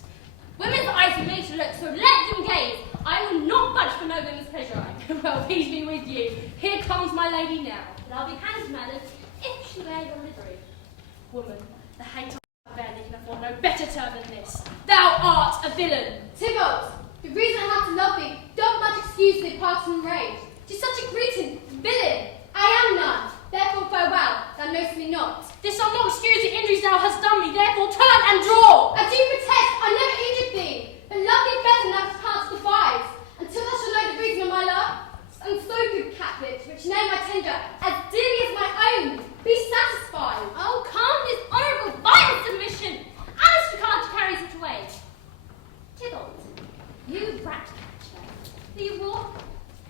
Women's eyes are made to look, so let them gaze. I will not budge for no women's pleasure. Well, peace be with you. Here comes my lady now. But I'll be hanged, madam, if she wear your livery. Woman, the hate I bear thee can afford no better term than this. Thou art a villain. Tybalt, the reason I have to love thee doth not excuse the partisan rage. 'Tis such a greeting, villain. I am none. Therefore farewell, thou knowst me not. This shall not excuse the injuries thou hast done me, therefore turn and draw. I do protest, I never injured thee, but love thee better than thou canst devise, until thou shalt know the reason of my love. And so, good Capulet, which name I tender as dearly as my own, be satisfied. Oh, calm this honourable violent submission. Alice Ricard carries it away. Tybalt, you brat catcher, Are you war?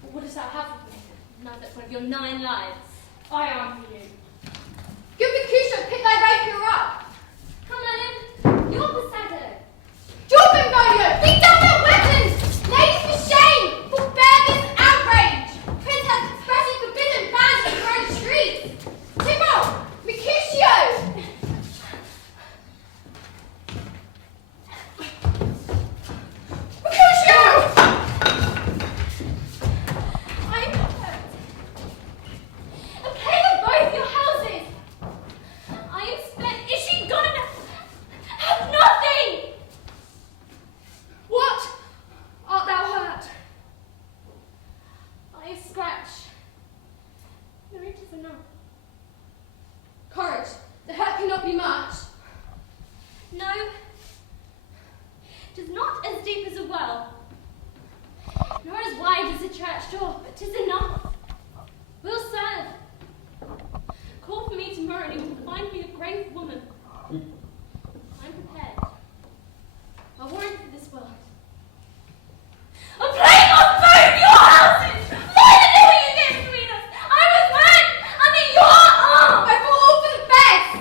But what does that have with me? Now that's one of your 9 lives. I am for you. Good Mercutio, pick thy rapier up. Come on in. You're the shadow. Draw Benvolio, beat down their weapons! Ladies, for shame! Forbear this outrage! Prince has expressly forbidden bans in the own streets! Tybalt! Mercutio! Mercutio! I'm hurt. I'm paying both your houses. I am spent. Is she gone? Have nothing. What? Art thou hurt? I scratch. No, it is enough. Courage, the hurt cannot be much. No. Tis not as deep as a well, nor as wide as a church door, but tis enough. Will serve. Call for me tomorrow and you will find me a grave woman. I'm prepared. I warrant for this world. I'm playing on both your houses! More than ever you did between us! I was hurt under your arm! I fought all for the best!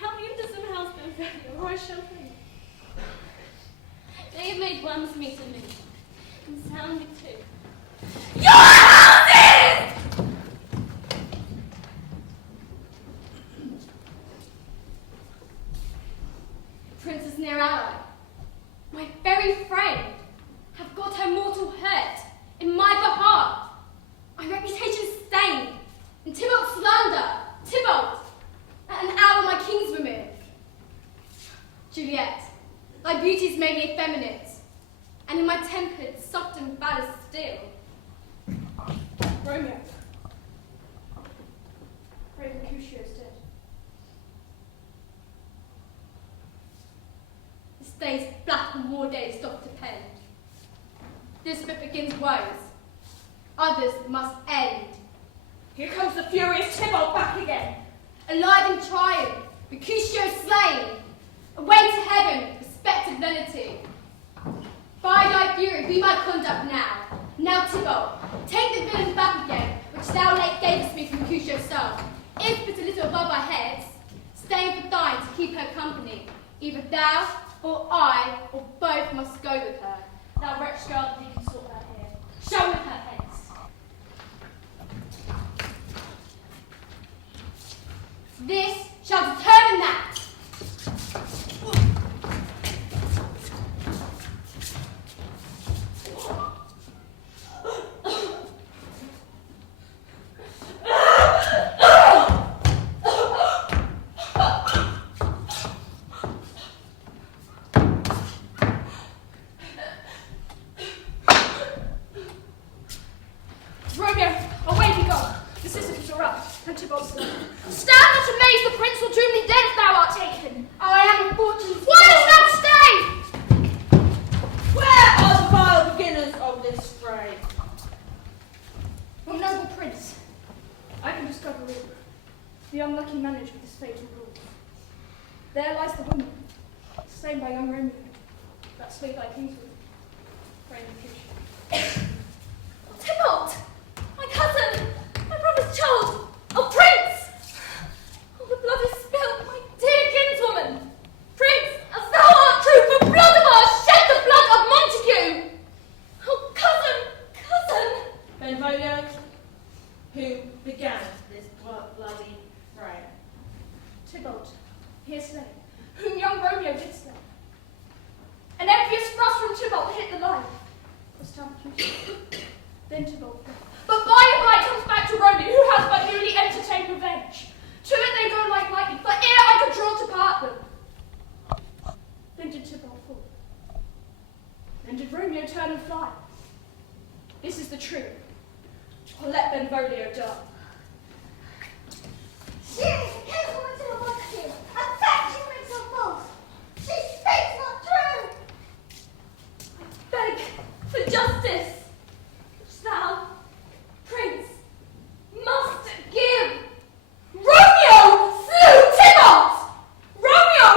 Help me into some house, Benvolio, or I shall faint. They have made worms meat of me, and sound me too. Your houses! Princess near ally, my very friend, have got her mortal hurt in my behalf. My reputation stained, and Tybalt's slander, Tybalt, at an hour my kinswoman. Juliet, thy beauties made me effeminate, and in my tempered, soft and bad as steel. Romeo. Brave Mercutio is dead. This day's black and war days doth depend. This bit begins woes, others must end. Here comes the furious Tybalt back again. Alive in triumph, Mercutio slain, away to heaven, respected vanity. By thy fury be my conduct now. Now, Tybalt, take the villain back again, which thou late gavest me from Mercutio's soul. If but a little above our heads, staying for thine to keep her company. Either thou, or I, or both must go with her. Thou wretched girl, that you can sort that here. Show with her hence. This shall determine that. Romeo, away be gone. The systems are up, and Tybalt's slain. Stand not amazed, the prince will doom thee dead if thou art taken. I am a fortune. Why dost thou stay? Where are the vile beginners of this fray? O noble prince, I can discover all. The unlucky manage with this fatal rule. There lies the woman, slain by young Romeo, that slew thy kinswoman, friend Mercutio. Tybalt! My cousin! My brother's child! Oh, Prince! Oh, the blood is spilt, my dear kinswoman! Prince, as thou art true, for blood of ours, shed the blood of Montague! Oh, cousin! Benvolio, who began this bloody fray. Tybalt, here slain, whom young Romeo did slay. An envious thrust from Tybalt hit the line. Was time Mercutio. Then Tybalt fell. But by and by comes back to Romeo, who has but newly entertained revenge. To it they go like lightning, for ere I could draw to part them. Then did Tybalt fall. Then did Romeo turn and fly. This is the truth. Or let Benvolio die. She is kinswoman to the Montague, and that she makes her false. She speaks not true. Beg for justice, which thou, Prince, must give. Romeo slew Tybalt! Romeo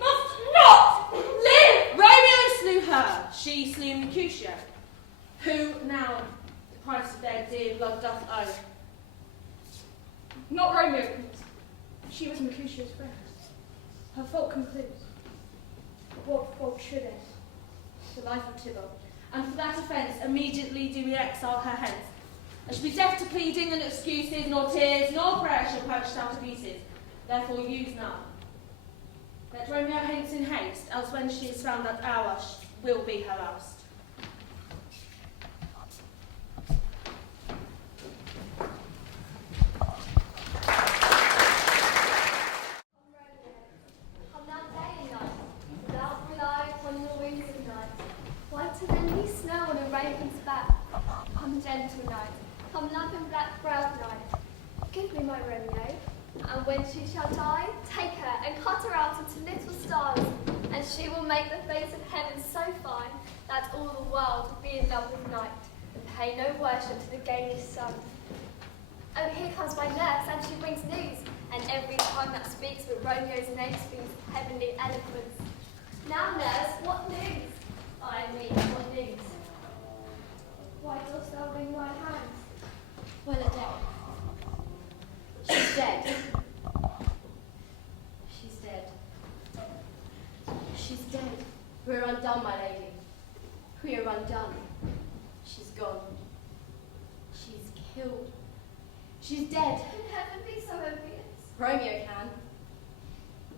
must not live! Romeo slew her. She slew Mercutio. Who now the price of their dear blood doth owe? Not Romeo, Prince. She was Mercutio's friend. Her fault concludes. But what fault should it? The life of Tybalt, and for that offence immediately do we exile her hence. And shall be deaf to pleading and excuses, nor tears, nor prayer shall purchase our abuses. Therefore use none. Let Romeo hence in haste, else when she is found that hour will be her last. Come now day and night, without relying upon your wings of night. Whiter than the snow on a raven's back. Come gentle night, come laughing black browed night. Give me my Romeo, and when she shall die, take her and cut her out into little stars, and she will make the face of heaven so fine that all the world will be in love with night, and pay no worship to the gayest sun. Oh, here comes my nurse, and she brings news, and every tongue that speaks with Romeo's name speaks heavenly eloquence. Now, nurse, what news? I mean, what news? Why dost thou wring thy hands? Well, Adele. She's dead. She's dead. She's dead. We're undone, my lady. We are undone. She's gone. She's killed. She's dead. Can heaven be so envious? Romeo can,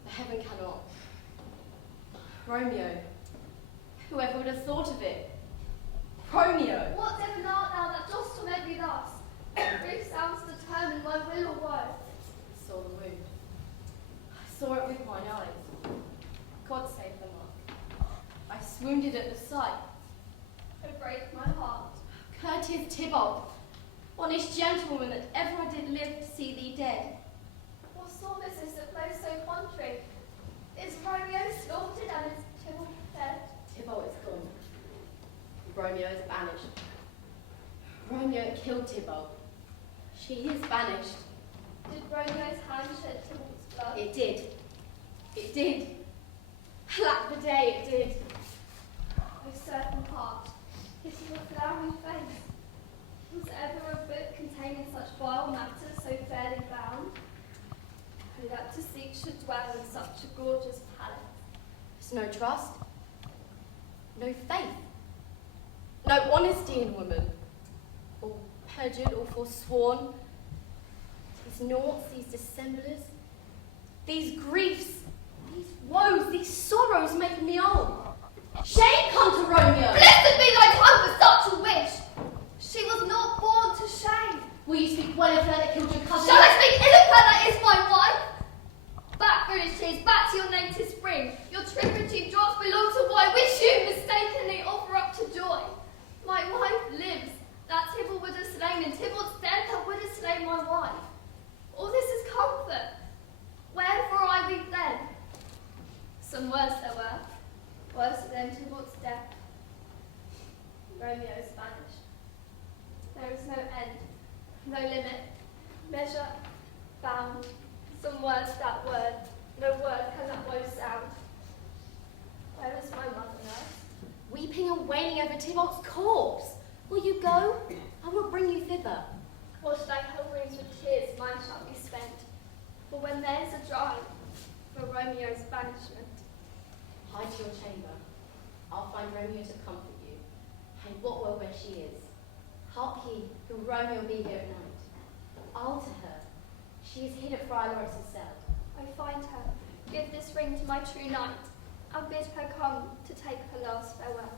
but heaven cannot. Romeo. Whoever would have thought of it? Romeo. What devil art thou that dost torment me thus? Grief sounds determine my will or word. I saw the wound. I saw it with mine eyes. God save the mark. I swooned at the sight. It break my heart. Courteous Tybalt, honest gentleman that ever I did live to see thee dead. What storm is this that blows so contrary? Is Romeo slaughtered and is Tybalt dead? Tybalt is gone. Romeo is banished. Romeo killed Tybalt. She is banished. Did Romeo's hand shed Tybalt's blood? It did. It did. Alack the day, it did. O certain heart, pity your flowering face. Was ever a book containing such vile matters so fairly bound? Who that to seek should dwell in such a gorgeous palace? There's no trust, no faith, no honesty in woman, all perjured or forsworn. These noughts, these dissemblers, these griefs, these woes, these sorrows make me old. Shame come to Romeo! Blessed be thy tongue for such a wish! She was not born to shame. Will you speak well of her that killed your cousin? Shall I speak ill of her that is my wife? Back, foolish tears, back to your native spring. Your tributary drops belong to boy, which you mistakenly offer up to joy. My wife lives, that Tybalt would have slain, and Tybalt's dead that would have slain my wife. All this is comfort. Wherefore I weep then? Some words there were, worse than Tybalt's death. Romeo is banished. There is no end, no limit, measure, bound. Some words that word, no word can that woe sound. Where is my mother, nurse? Weeping and wailing over Tybalt's corpse. Will you go? I will bring you thither. Wash thy pilgrims with tears, mine shall be spent. For when there's a drive, for Romeo's banishment. Hide to your chamber. I'll find Romeo to comfort you. And what will where she is? Hark ye, will Romeo be here at night? I'll to her. She is hid at Friar Lawrence's cell. I find her, give this ring to my true knight, and bid her come to take her last farewell.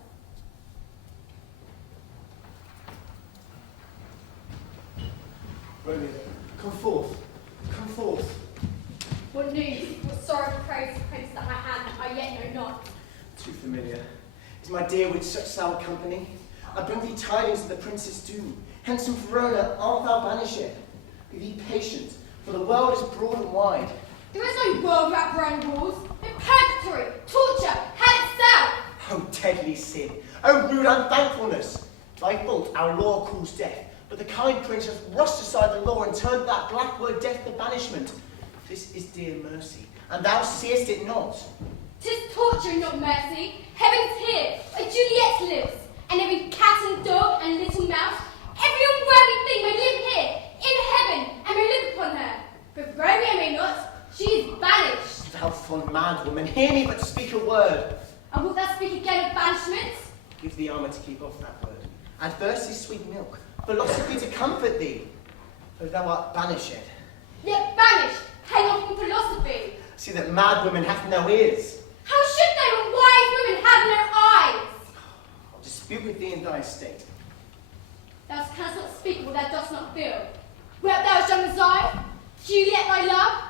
Romeo, come forth. Come forth. What news? What sorrowful praise, prince, that my hand I yet know not? Too familiar. Is my dear with such sour company? I bring thee tidings of the prince's doom. Hence from Verona art thou banished. Be thee patient, for the world is broad and wide. There is no world without ground rules. No purgatory, torture, hell itself. O deadly sin! O rude unthankfulness! Thy fault our law calls death, but the kind prince hath rushed aside the law and turned that black word death to banishment. This is dear mercy, and thou seest it not. 'Tis torture, not mercy. Heaven's here, where Juliet lives, and every cat and dog that word, adversity sweet milk, philosophy to comfort thee, though thou art banished. Yet banished, hang on from philosophy. See that mad women have no ears. How should they when wise women have no eyes? I'll dispute with thee in thy estate. Thou canst not speak what thou dost not feel. Wert thou as young as I, Juliet thy love,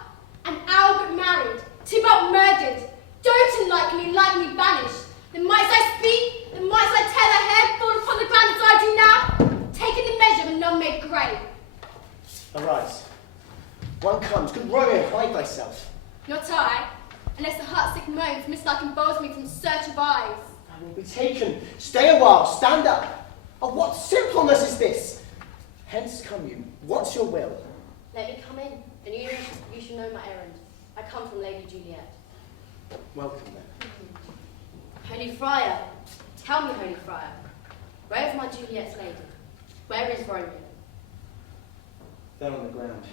and Albert married, Tybalt murdered, Doton like me banished, then mightst I speak, then mightst I tear thy hair fall upon the ground as I do now, taking the measure of a none-made grave. Arise. One comes. Good Romeo, hide thyself. Not I, unless the heart-sick moans mislike involves me from search of eyes. I will be taken. Stay a while. Stand up. Oh, what simpleness is this? Hence come you. What's your will? Let me come in, and you should know my errand. I come from Lady Juliet. Welcome then. Holy Friar, tell me, Holy Friar, where is my Juliet's lady? Where is Romeo? There on the ground.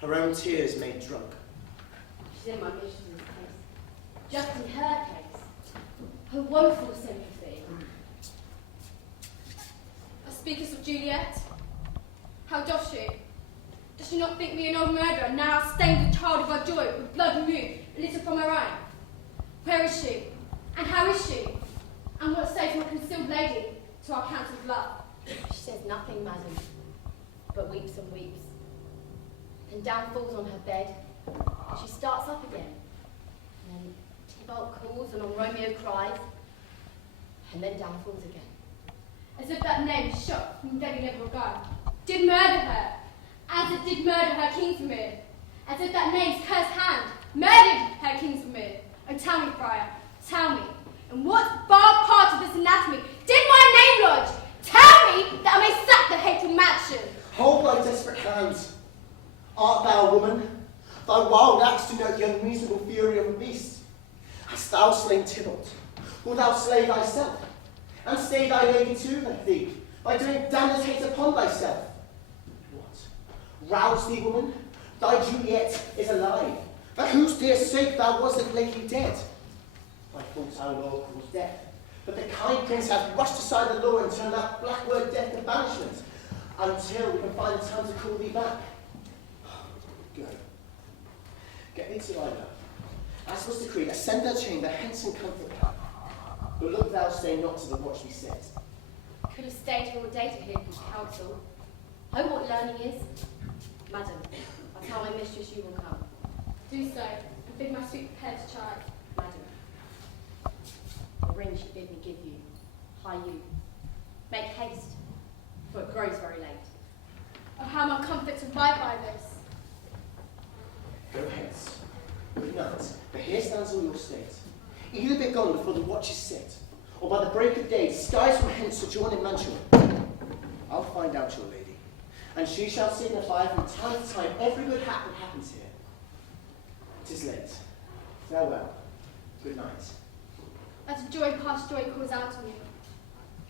Her own tears made drunk. She's in my mistress's case. Just in her case. Her woeful sympathy. Thou speakest of Juliet? How doth she? Does she not think me an old murderer, now stained the child of our joy with blood removed, a little from her own? Where is she? And how is she? And what says my concealed lady to our counsel of love? She says nothing, madam, but weeps and weeps. And down falls on her bed, and she starts up again. And then Tybalt calls, and on Romeo cries, and then down falls again. As if that name shot from deadly never regard, did murder her, as it did murder her Kingsmere. As if that name's cursed hand murdered her Kingsmere. Oh, tell me, Friar, tell me, in what far part of this anatomy did my name lodge? Tell me that I may sack the hateful mansion. Hold thy desperate hands. Art thou a woman? Thy wild acts denote the unreasonable fury of a beast. Hast thou slain Tybalt? Wilt thou slay thyself? And stay thy lady to thee, by doing damned hate upon thyself? What? Rouse thee, woman? Thy Juliet is alive. For whose dear sake thou wasn't lately dead? Thy fault our Lord calls death. But the kind prince hath rushed aside the law and turned that black word death to banishment, until we can find the time to call thee back. Go. Get thee to thy love. As was decreed, ascend her chamber, hence and comfort her. But look thou stay not to the watch we set. Could have stayed all day to hear his counsel. Oh, what learning is. Madam, I tell my mistress you will come. Do so, and bid my sweet pair to charge. Madam, the ring she bid me give you. Hie you. Make haste, for it grows very late. Oh, how my comfort to abide by this. Go hence. Good night. For here stands all your state. Either be gone before the watch is set, or by the break of day, skies from hence sojourn in Mantua. I'll find out your lady, and she shall signify from time to time every good hap that happens here. 'Tis late. Farewell. Good night. That a joy past joy calls out on you.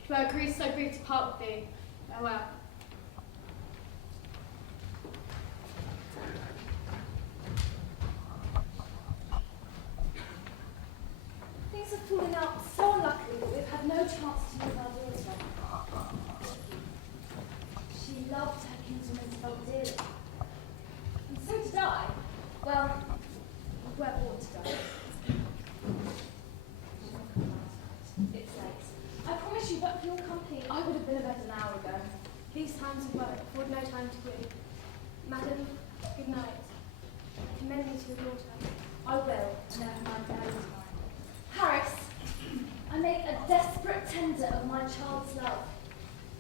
To our grief so brief to part with thee. Farewell. Things have fallen out so unluckily that we've had no chance to meet our daughter. She loved her kinswoman's folk dearly. And so did I. Well, we're born to die. It's late. I promise you, but for your company, I would have been in bed an hour ago. These times of work afford no time to grieve. Madam, good night. Commend me to your daughter. I will, never mind the time. Paris, I make a desperate tender of my child's love.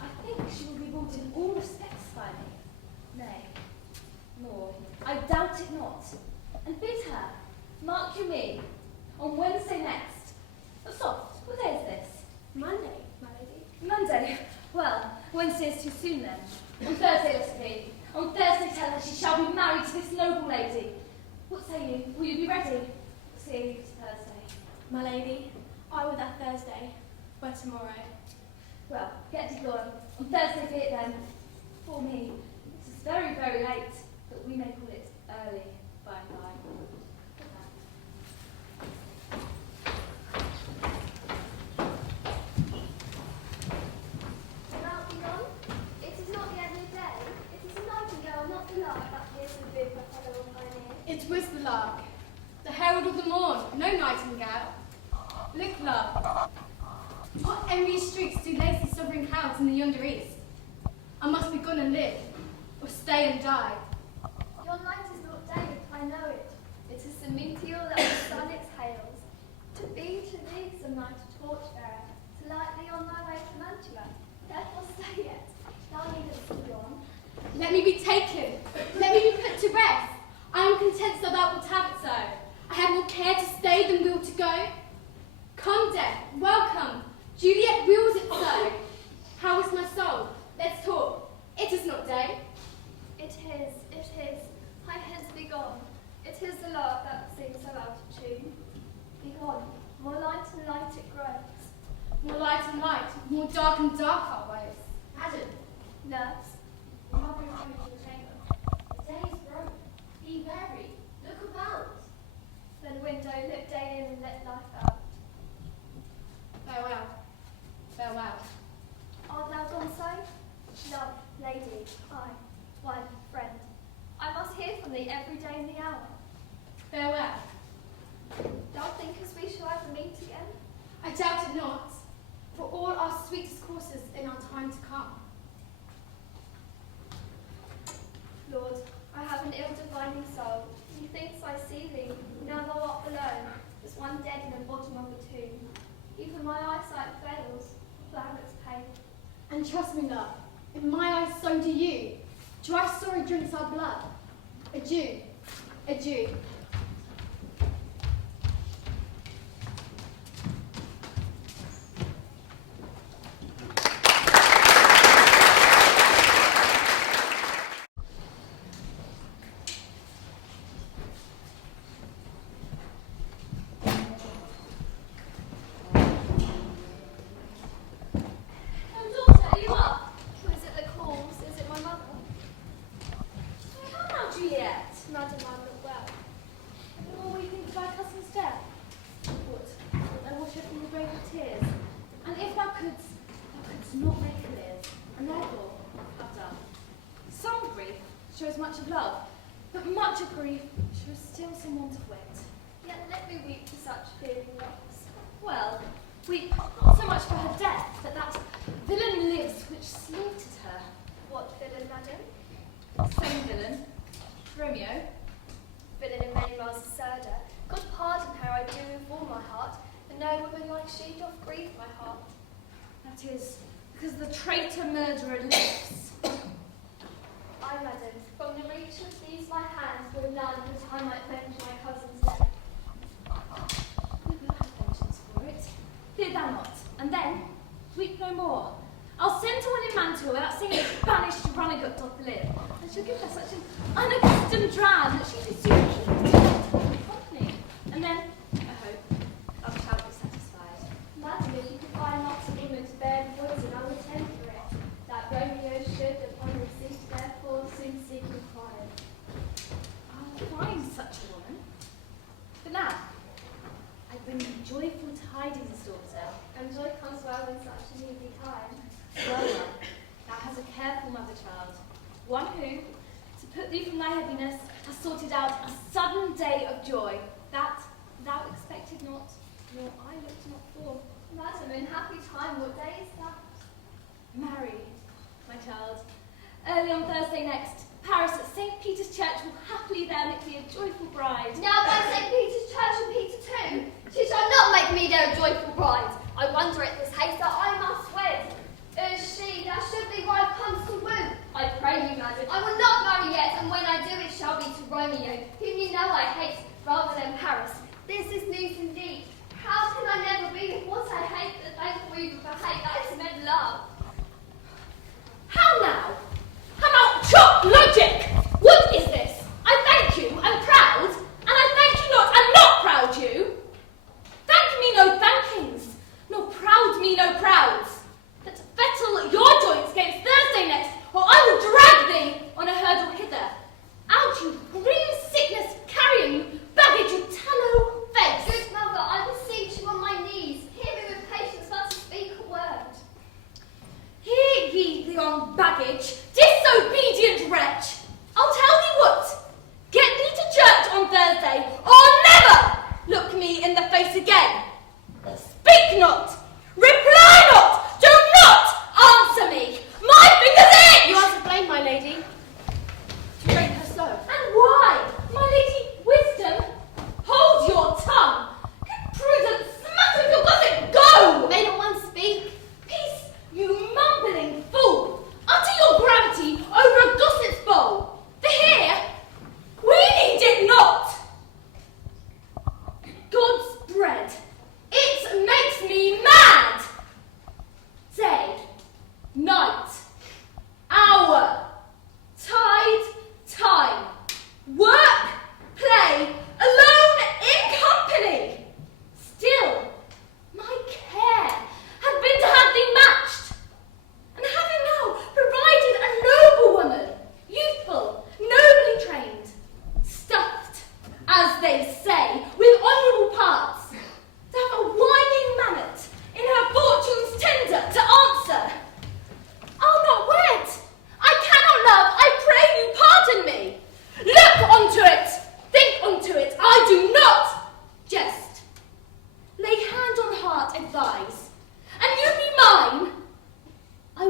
I think she will be bought in all respects by me. Nay, more, I doubt it not. And bid her, mark you me, on Wednesday next. Oh, soft, what day is this? Monday, my lady. Monday. Well, Wednesday is too soon then. On Thursday let it be. On Thursday tell her she shall be married to this noble lady. What say you? Will you be ready? See you Thursday. My lady, I will that Thursday, but tomorrow. Well, get thee gone. On Thursday be it then. For me, it is very, very late, but we may call it early by and by. Good night. Henry's streaks do lace the sovereign clouds in the yonder east. I must be gone and live, or stay and die. Your light is not day, I know it. It is the meteor that the sun exhales. To thee is a night torchbearer, to light thee on thy way to Mantua. Therefore stay yet, thou needest to go on. Let me be taken. Let me be put to rest. I am content so thou wilt have it so. I have more care to stay than will to go. Come, death, welcome. Juliet wills it so. How is my soul? Let's talk. It is not day. It is. I hence be gone. It is the lark that sings so out of tune. Be gone. More light and light it grows. More light and light, more dark and dark our ways. Adam, Nurse. your mother is coming to the chamber. The day is broke. Be wary. Look about. Then window, let day in and let life out. Farewell. Farewell. Art thou gone so? Love, lady, wife, friend. I must hear from thee every day in the hour. Farewell. Thou thinkest we shall ever meet again? I doubt it not, for all our sweet discourses in our time to come. Lord, I have an ill-divining soul. Methinks I see thee, now thou art below, as one dead in the bottom of a tomb. Even my eyesight fails, the planets pale. And trust me, love, in my eyes so do you. Dry story drinks our blood. Adieu, adieu. Shows much of love, but much of grief shows still some want of wit. Yet let me weep for such fearing loss. Well, weep not so much for her death, but that villain lives which slaughtered her. What villain, madam? Same villain, Romeo. Villain in many miles absurder. God pardon her, I do with all my heart, and no woman like she doth grieve my heart. That is because the traitor murderer lives. Ay, madam, from the reach of these my hands will none that I might avenge my cousin's death. We will have vengeance for it. Fear thou not, and then weep no more. I'll send to one in Mantua without seeing it banished runagate doth live, and shall give her such an unaccustomed dram that she be soon keep to company. And then, I hope, thou shalt be satisfied. Madam, if you could find not a woman to bear the poison, I would tend for it. That Romeo should, upon receipt, therefore soon seek and quiet. I'll find such a woman. But now, I bring you joyful tidings, daughter. And joy comes well in such a needy time. Well, thou hast a careful mother-child, one who, to put thee from thy heaviness, has sorted out a sudden day of joy, that thou expected not, nor I looked not for. Madam, in happy time, what day is that? Married, my child. Early on Thursday next, Paris at St. Peter's Church will happily there make thee a joyful bride. Now by St. Peter's Church and Peter too, she shall not make me their joyful bride. I wonder at this haste that I must wed. Is she that should be wife comes to woo? I pray you, madam, I will not marry yet, and when I do it shall be to Romeo, whom you know I hate, rather than Paris. This is news indeed. How can I never be what I hate that thankful even for hate that is men love? How now? How now? Chop logic! What is this? I thank you, I'm proud, and I thank you not, I'm not proud you. Thank me no thankings, nor proud me no prouds. But fettle your joints against Thursday next, or I will drag thee on a hurdle hither. Out you green sickness carrying baggage of tallow face. Good mother, I beseech you on my knees, hear me with patience but to speak a word. Hear ye the on baggage, disobedient wretch. I'll tell thee what. Get thee to church on Thursday, or never look me in the face again. Speak not, reply not,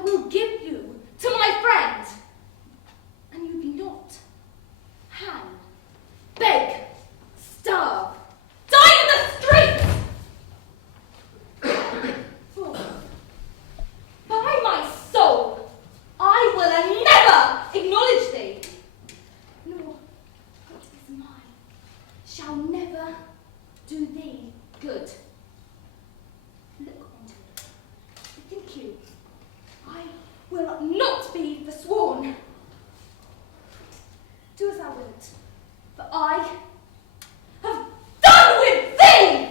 will give you to my friend. And you be not hang, beg, starve, die in the streets. For, by my soul, I will never acknowledge thee, nor what is mine shall never do thee good. Look onward. Think you, I will not be forsworn. Do as thou wilt, for I have done with thee!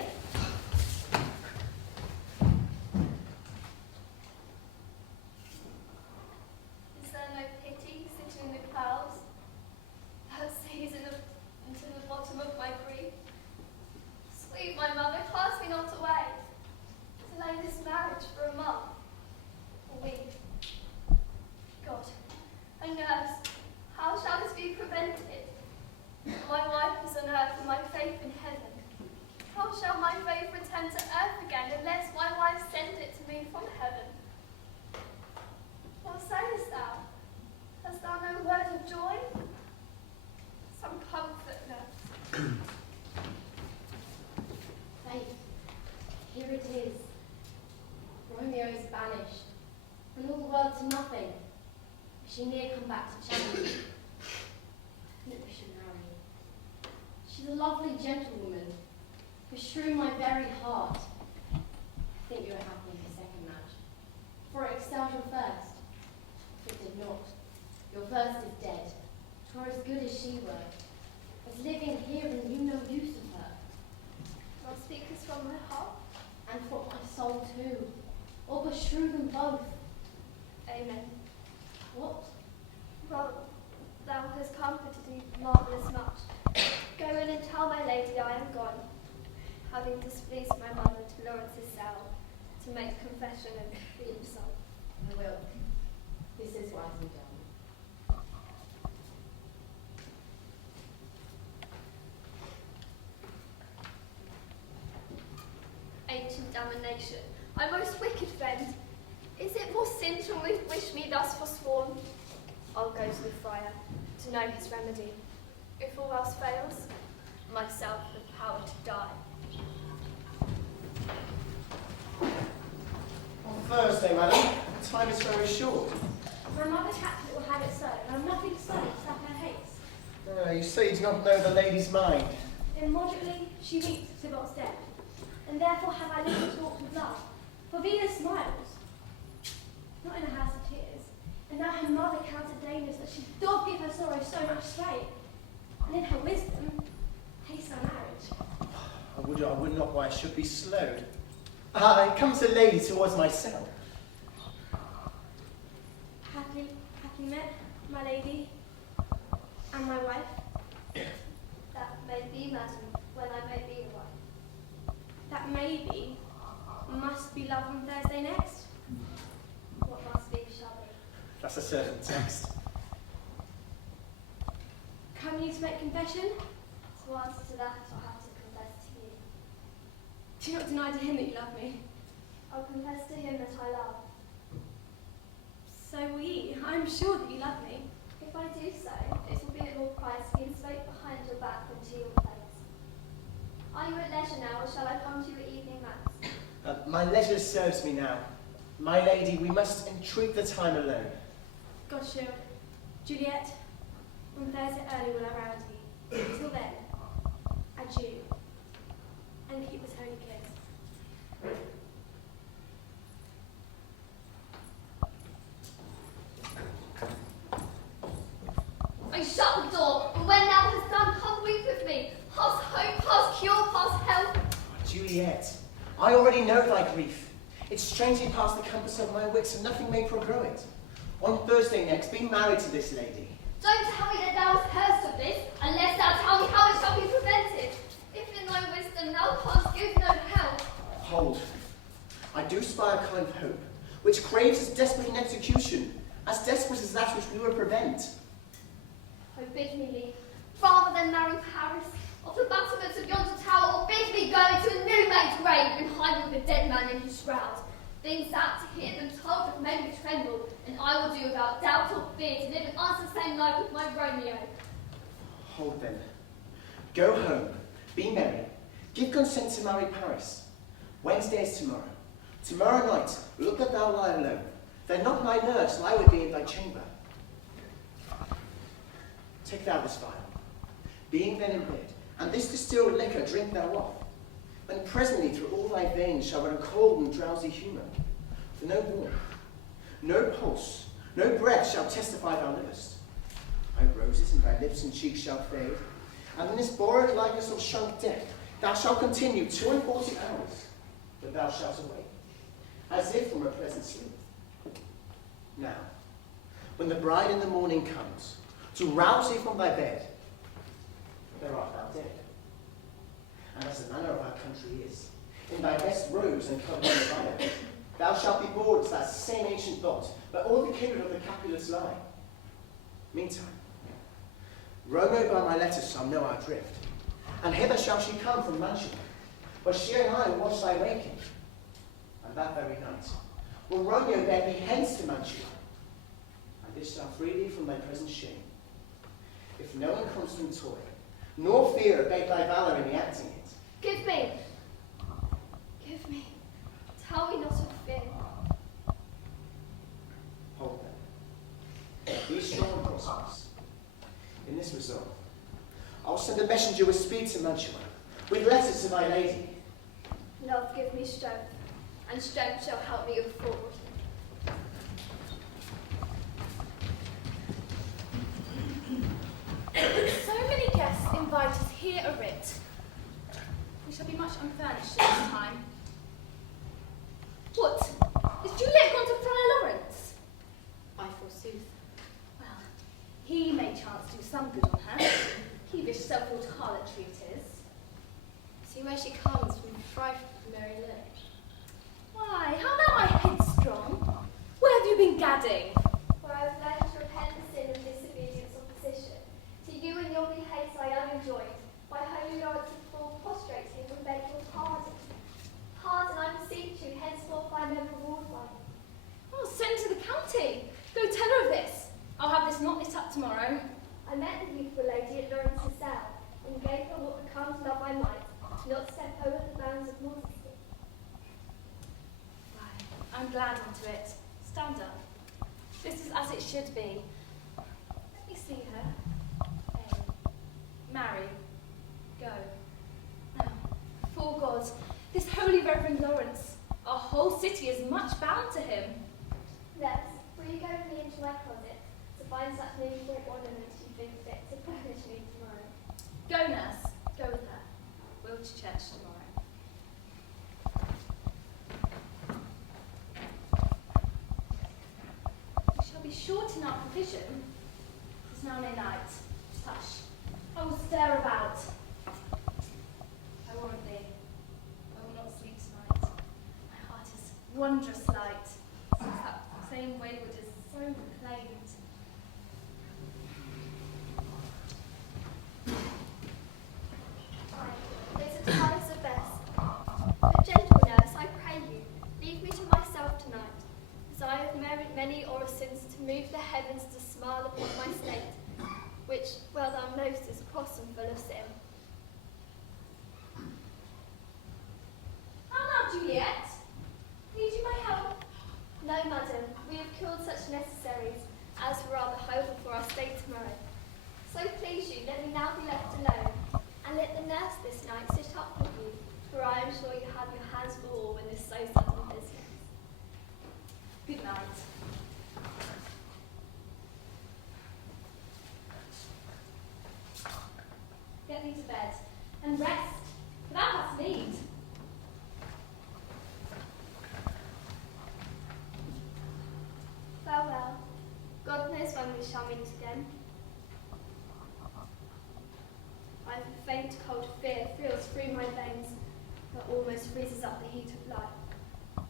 Is there no pity sitting in the clouds? Thou seest into the bottom of my grief. Sweet my mother, cast me not away. Delay this marriage for a month, a week. God, I nurse, how shall this be prevented? My wife is on earth and my faith in heaven. How shall my faith return to earth again unless my wife send it to me from heaven? What sayest thou? Hast thou no word of joy? Some comfort, nurse. Faith, here it is. Romeo is banished, and all the world to nothing. She near come back to challenge. I think we should marry. She's a lovely gentlewoman, who shrew my very heart. I think you were happy in the second match, for it excelled your first. It did not. Your first is dead. 'Twere as good as she were, as living here and you no use of her. Thou speakest from my heart. And from my soul too, or beshrew them both. Amen. What? Well, thou hast comforted me marvellous much. Go in and tell my lady I am gone, having displeased my mother to Lawrence's cell, to make confession and free himself. I will. This is wisely done. Ancient damnation, my most wicked friend, is it more sin to wish me thus forsworn? I'll go to the friar to know his remedy. If all else fails, myself the power to die. On Thursday, madam. The time is very short. My mother Capulet will have it so, and I've nothing to study except her haste. You say you do not know the lady's mind. Immoderately she weeps at Tybalt's death, and therefore have I little talk with love. For Venus smiles, not in a house of tears, and now her mother counted dangers that she doth give her sorrow so much sway, and in her wisdom haste our marriage. I would not why I should be slowed. I come to a lady towards myself. Happily met, my lady, and my wife. That may be, madam, when I may be a wife. That maybe must be love on Thursday next. What must be shall be. That's a certain text. Come you to make confession? To answer to that, I'll have to confess to you. Do not deny to him that you love me. I'll confess to him that I love. So will ye. I'm sure that you love me. If I do so, it will be at more price being straight behind your back than to your face. Are you at leisure now, or shall I come to your evening mass? My leisure serves me now. My lady, we must entreat the time alone. God shield. Juliet, on Thursday early will I round thee. Till then, adieu, and keep this holy kiss. I shut the door, and when thou hast done, come weep with me. Past hope, past cure, past help. Juliet, I already know thy grief. It's strangely past the compass of my wits, and nothing may forgrow it. On Thursday next, be married to this lady. Don't tell me that thou hast heard of this, unless thou tell me how it shall be prevented. If in thy wisdom thou canst give no help. Hold. I do spy a kind of hope, which craves as desperate an execution, as desperate as that which we will prevent. Oh, bid me leave, rather than marry Paris, of the battlements of yonder tower, or bid me go into a new made grave and hide with a dead man in his shroud. Things that, to hear them told, of men we tremble, and I will do without doubt or fear to live and answer the same life with my Romeo. Hold then. Go home, be merry, give consent to marry Paris. Wednesday is tomorrow. Tomorrow night, look that thou lie alone. Then not my nurse lie with thee in thy chamber. Take thou this vial. Being then in bed, and this distilled liquor drink thou off. And presently through all thy veins shall run a cold and drowsy humour. For no warmth, no pulse, no breath shall testify thou livest. Thy roses and thy lips and cheeks shall fade, and in this borrowed likeness of shrunk death, thou shalt continue 42 hours, but thou shalt awake, as if from a pleasant sleep. Now, when the bride in the morning comes, to rouse thee from thy bed, there art thou dead. And as the manner of our country is, in thy best robes and covered with fire, thou shalt be bored as that same ancient thought, where all the kindred of the Capulets lie. Meantime, Romeo by my letters shall know our drift, and hither shall she come from Mantua, where she and I watch thy waking. And that very night will Romeo bear thee hence to Mantua, and this shall free thee from thy present shame, if no inconstant toy, nor fear abate thy valour in the acting it. Give me. Give me. Tell me not of fear. Hold then. Be strong and prosperous. In this resolve, I'll send a messenger with speed to Mantua, with letters to my lady. Love, give me strength, and strength shall help me forward. With so many guests invited here a writ, we shall be much unfurnished at this time. What? Is Juliet gone to Friar Lawrence? I forsooth. Well, he may chance do some good on her. Peevish self-willed harlotry it is. See where she comes from frightful Mary Lynn. Why, how now, my headstrong? Where have you been gadding? For I have learned to repent the sin of disobedience or opposition. To you and your behaves I am enjoined, by holy Lawrence to fall prostrate him and beg your pardon. Pardon, I beseech you, henceforth I am ever ruled by. Oh, send to the county. Go tell her of this. I'll have this knot lit up tomorrow. I met the youthful lady at Lawrence's cell, and gave her what becomes love I might, not step over the bounds of modesty. Why, I'm glad onto it. Stand up. This is as it should be. Let me see her. Marry. Go. Now, before God, this holy Reverend Lawrence, our whole city is much bound to him. Nurse, will you go with me into my closet to find such meaningful ornaments you think fit to furnish me tomorrow? Go, nurse. Go with her. We'll to church tomorrow. We shall be short in our provision. It is now near night. Hush. I will stir about. I warrant thee, I will not sleep tonight. My heart is wondrous light, since that same wayward is so proclaimed. Those are times of best. But gentle nurse, I pray you, leave me to myself tonight, as I have many orisons to move the heavens to smile upon my state, which, well thou knowst, is cross and full of sin. How now, Juliet? Need you my help? No, madam, we have killed such necessaries as were rather hope for our state tomorrow. So please you, let me now be left alone, and let the nurse this night sit up with you, for I am sure you have your hands full in this so sudden business. Good night. Get thee to bed and rest, for thou hast need. Farewell. God knows when we shall meet again. I have a faint cold fear thrills through my veins, that almost freezes up the heat of life.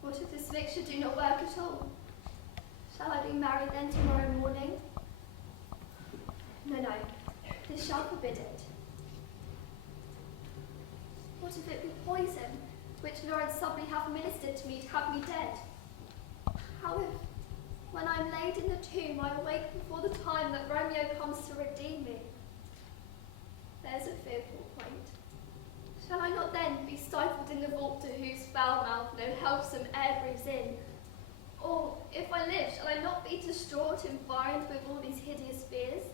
What if this mixture do not work at all? Shall I be married then tomorrow morning? No, this shall forbid it. What if it be poison, which Lawrence Subley hath ministered to me to have me dead? How if, laid in the tomb, I awake before the time that Romeo comes to redeem me. There's a fearful point. Shall I not then be stifled in the vault to whose foul mouth no healthsome air breathes in? Or, if I live, shall I not be distraught and environed with all these hideous fears?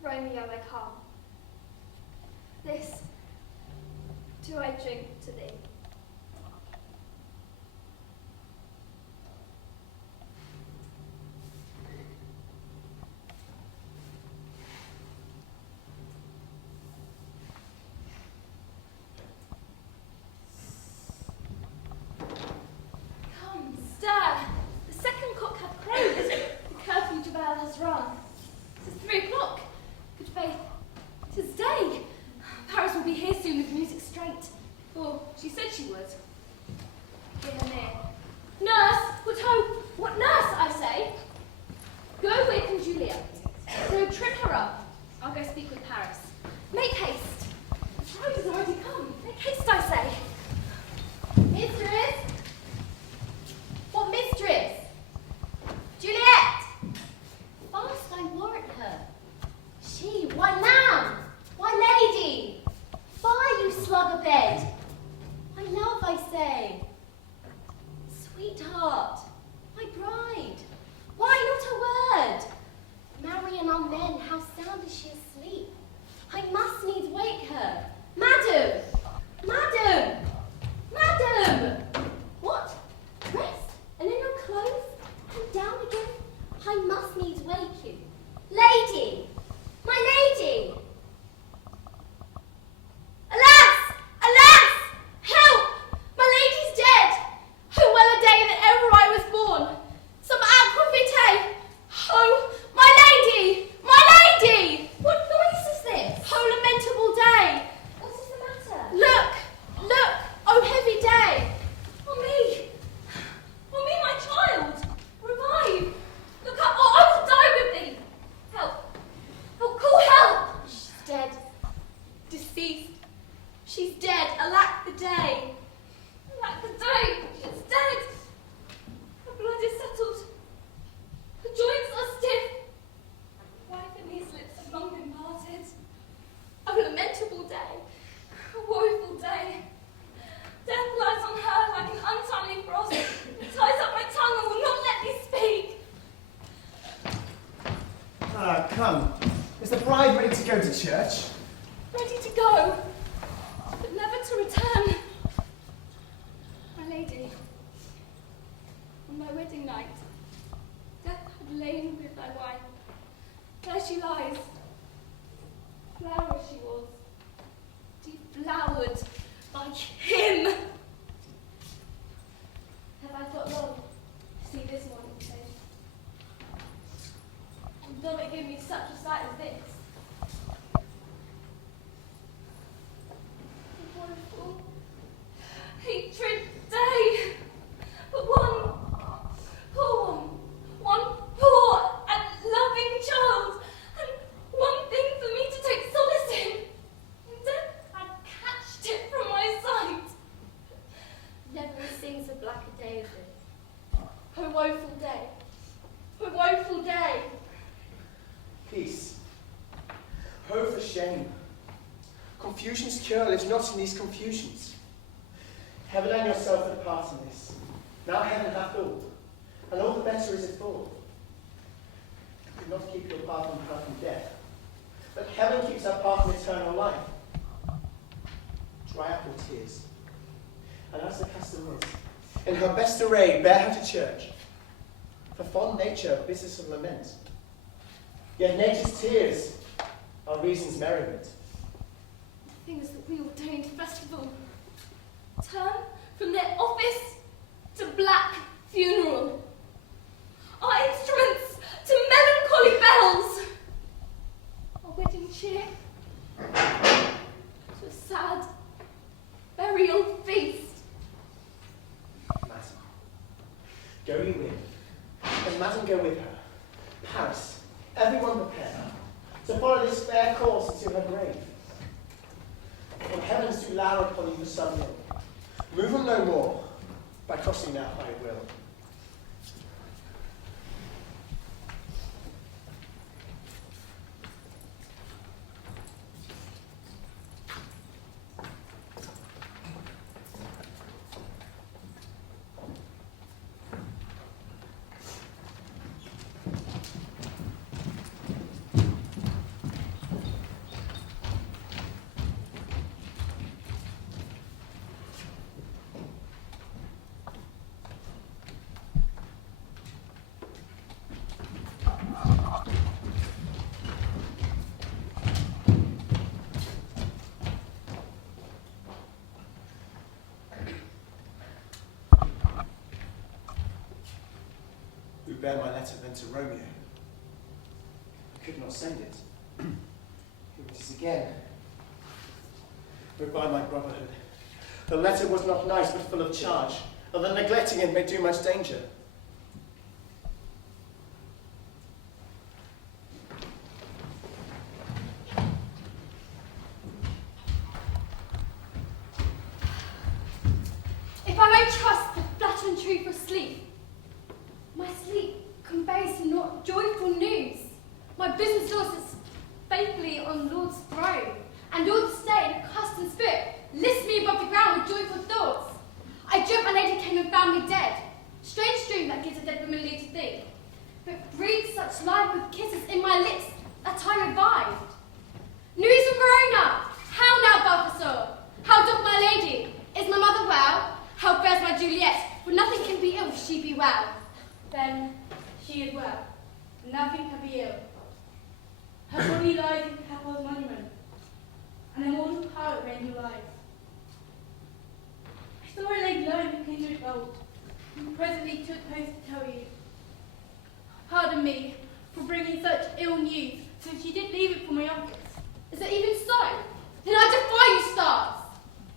Romeo, I come. This do I drink to thee. Come, stir. The second cock hath crowed. The curfew bell has rung. 'Tis 3 o'clock. Good faith, 'tis day. Paris will be here soon with music straight. Or she said she would. Here near. Nurse, what ho? What nurse, I say? Go waken Julia. No, trip her up. I'll go speak with Paris. Make haste. The bride has already come. Make haste, I say. Mistress? What mistress? Juliet! Fast I warrant her. She, why ma'am? Why lady? Fie, you slug a bed. My love, I say. Sweetheart, my bride. Why not a word? Marian on men, how sound is she asleep? I must needs wake her. Madam! Madam! Madam! What? Dressed and in your clothes? And down again? I must needs wake you. Lady! My lady! Alas! Alas! Help! My lady's dead! Oh, well a day that ever I was born! Some aqua vitae! Oh, my lady! My lady! What noise is this? Oh, lamentable day! What is the matter? Look! Look! Oh, heavy day! Oh, me! Oh, me, my child! Revive! Look up, or I will die with thee! Help! Oh, call help! She's dead. Deceased. She's dead, alack the day! Alack the day! She's dead! Her blood is settled. Her joints are stiff. Wife and these lips have long been parted. Oh, lamentable day! A woeful day! Death lies on her like an untimely frost. It ties up my tongue and will not let me speak. Ah, come. Is the bride ready to go to church? Ready to go, but never to return. My lady, on my wedding night, death had lain with thy wife. There she lies. Flower she was, deflowered by him. Have I thought long to see this morning face? And though it give me such a sight as this, the woeful hatred day, but one poor and loving child, and one thing for me to take solace in. And death had catched it from my sight. Never sings a blacker day as this. O woeful day, O woeful day. Peace. Ho for shame. Confusion's cure lives not in these confusions. Heaven and yourself had part in this. Now heaven hath all, and all the better is it for. You could not keep your part from hurt and death, but heaven keeps our part in eternal life. Dry up your tears, and as the custom is, in her best array bear her to church. For fond nature, business of lament. Yet nature's tears are reason's merriment. Things that we ordained festival turn from their office to black funeral. Our instruments to melancholy bells. Our wedding cheer to a sad burial feast. Madam, go you in, and Madam go with her. Paris, everyone prepare to follow this fair course into her grave. From heaven loud upon you suddenly. Move on no more, by crossing that high will. Who bear my letter then to Romeo? I could not send it. Here it is again. But by my brotherhood, the letter was not nice but full of charge, and that neglecting it may do much danger. If I may trust the flattering truth of sleep, my sleep conveys not joyful news. My business losses faithfully on Lord's throne, and all the stay in accustomed spirit lifts me above the ground with joyful thoughts. I dreamt my lady came and found me dead. Strange dream that gives a dead woman leave to think, but breathes such life with kisses in my lips that I revived. News from Verona! How now, Balthasar? How doth my lady? Is my mother well? How fares my Juliet? For nothing can be ill if she be well. Then she is well. Nothing can be ill. Her body lies in Capel's monument, and immortal power reigns alive. I saw her lay low in the kindred gold, and presently took post to tell you. Pardon me for bringing such ill news, since you did leave it for my office. Is it even so? Then I defy you, stars!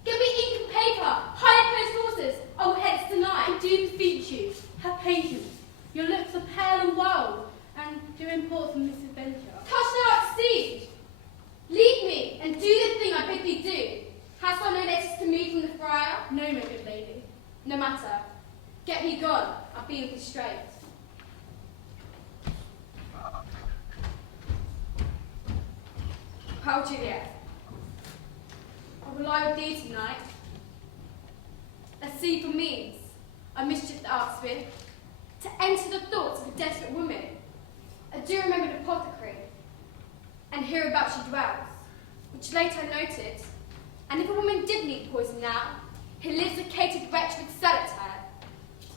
Give me ink and paper, hire post horses, I will hence deny. I do beseech you, have patience. Your looks are pale and wild, and do import some misadventure. Touch now exceed! Leave me, and do the thing I bid thee do. Hast thou no letters to me from the friar? No, my good lady. No matter. Get me gone, I'll be with thee straight. How, Juliet? I will lie with thee tonight. A sea for means, a mischief that arts with, to enter the thoughts of a desperate woman. I do remember the apothecary, and hereabouts she dwells, which late I noted. And if a woman did need poison now, he lives a catered wretch would sell it to her.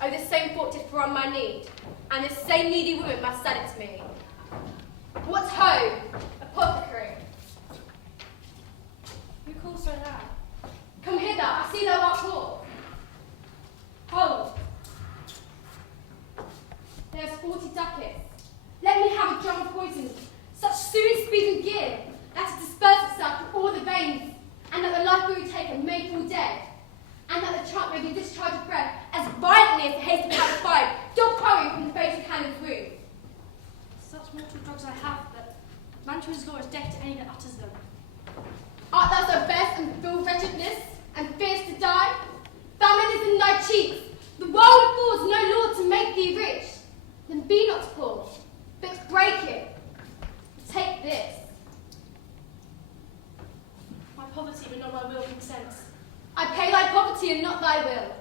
Oh, the same thought did for on my need, and the same needy woman must sell it to me. What ho, apothecary? Who calls so loud? Come hither, I see thou art poor. Hold. There's 40 ducats. Let me have a drum of poison, such soon speed and give, that it disperse itself through all the veins, and that the life we taken may fall dead, and that the trunk may be discharged of breath as violently as the haste of powder fire, dog pouring from the fatal cannon's wound. Such mortal drugs I have, but Mantua's law is death to any that utters them. Art thou so best and full wretchedness, and fearst to die? Famine is in thy cheeks. The world affords no lord to make thee rich. Then be not poor, but break it. Take this. My poverty, but not my will, consents. I pay thy poverty and not thy will.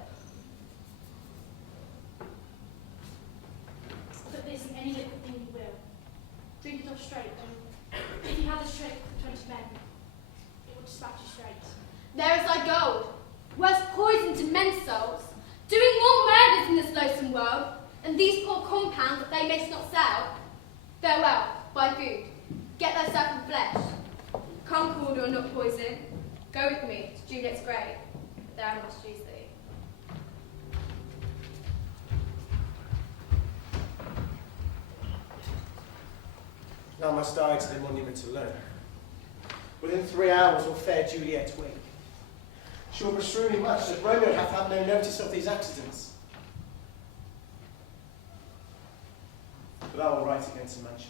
Put this in any liquid thing you will. Drink it off straight, and if you have the strength for 20 men, it will dispatch you straight. There is thy gold. Worse poison to men's souls, doing more murders in this loathsome world, and these poor compounds that they may not sell. Farewell, buy food. Get thyself some flesh. Come, Calder, and not poison. Go with me to Juliet's grave. There I must choose thee. Now must I to the monument alone. Within 3 hours will fair Juliet wake. She will beshrew me much that Romeo hath had no notice of these accidents. But I will write again to Mantua,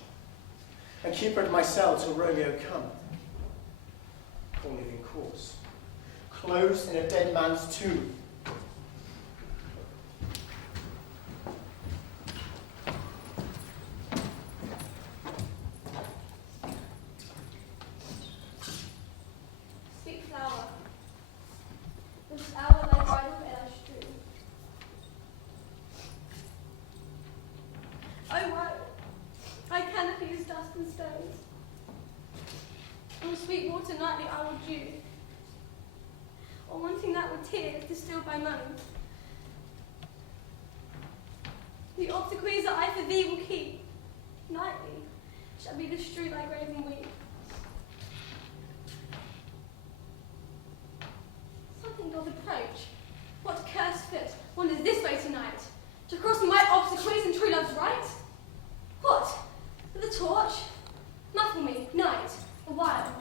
and keep her at my cell till Romeo come. Call living course. closed in a dead man's tomb. Sweet flower, this hour thy bridal ere I strew. Oh woe, I cannot use dust and stones. On sweet water nightly I will dew, or wanting that with tears distilled by moans. The obsequies that I for thee will keep, nightly shall be to strew thy grave and weep. Something does approach. What cursed foot wanders this way tonight, to cross my obsequies and true love's right? What? The torch? Muffle me, night, a while.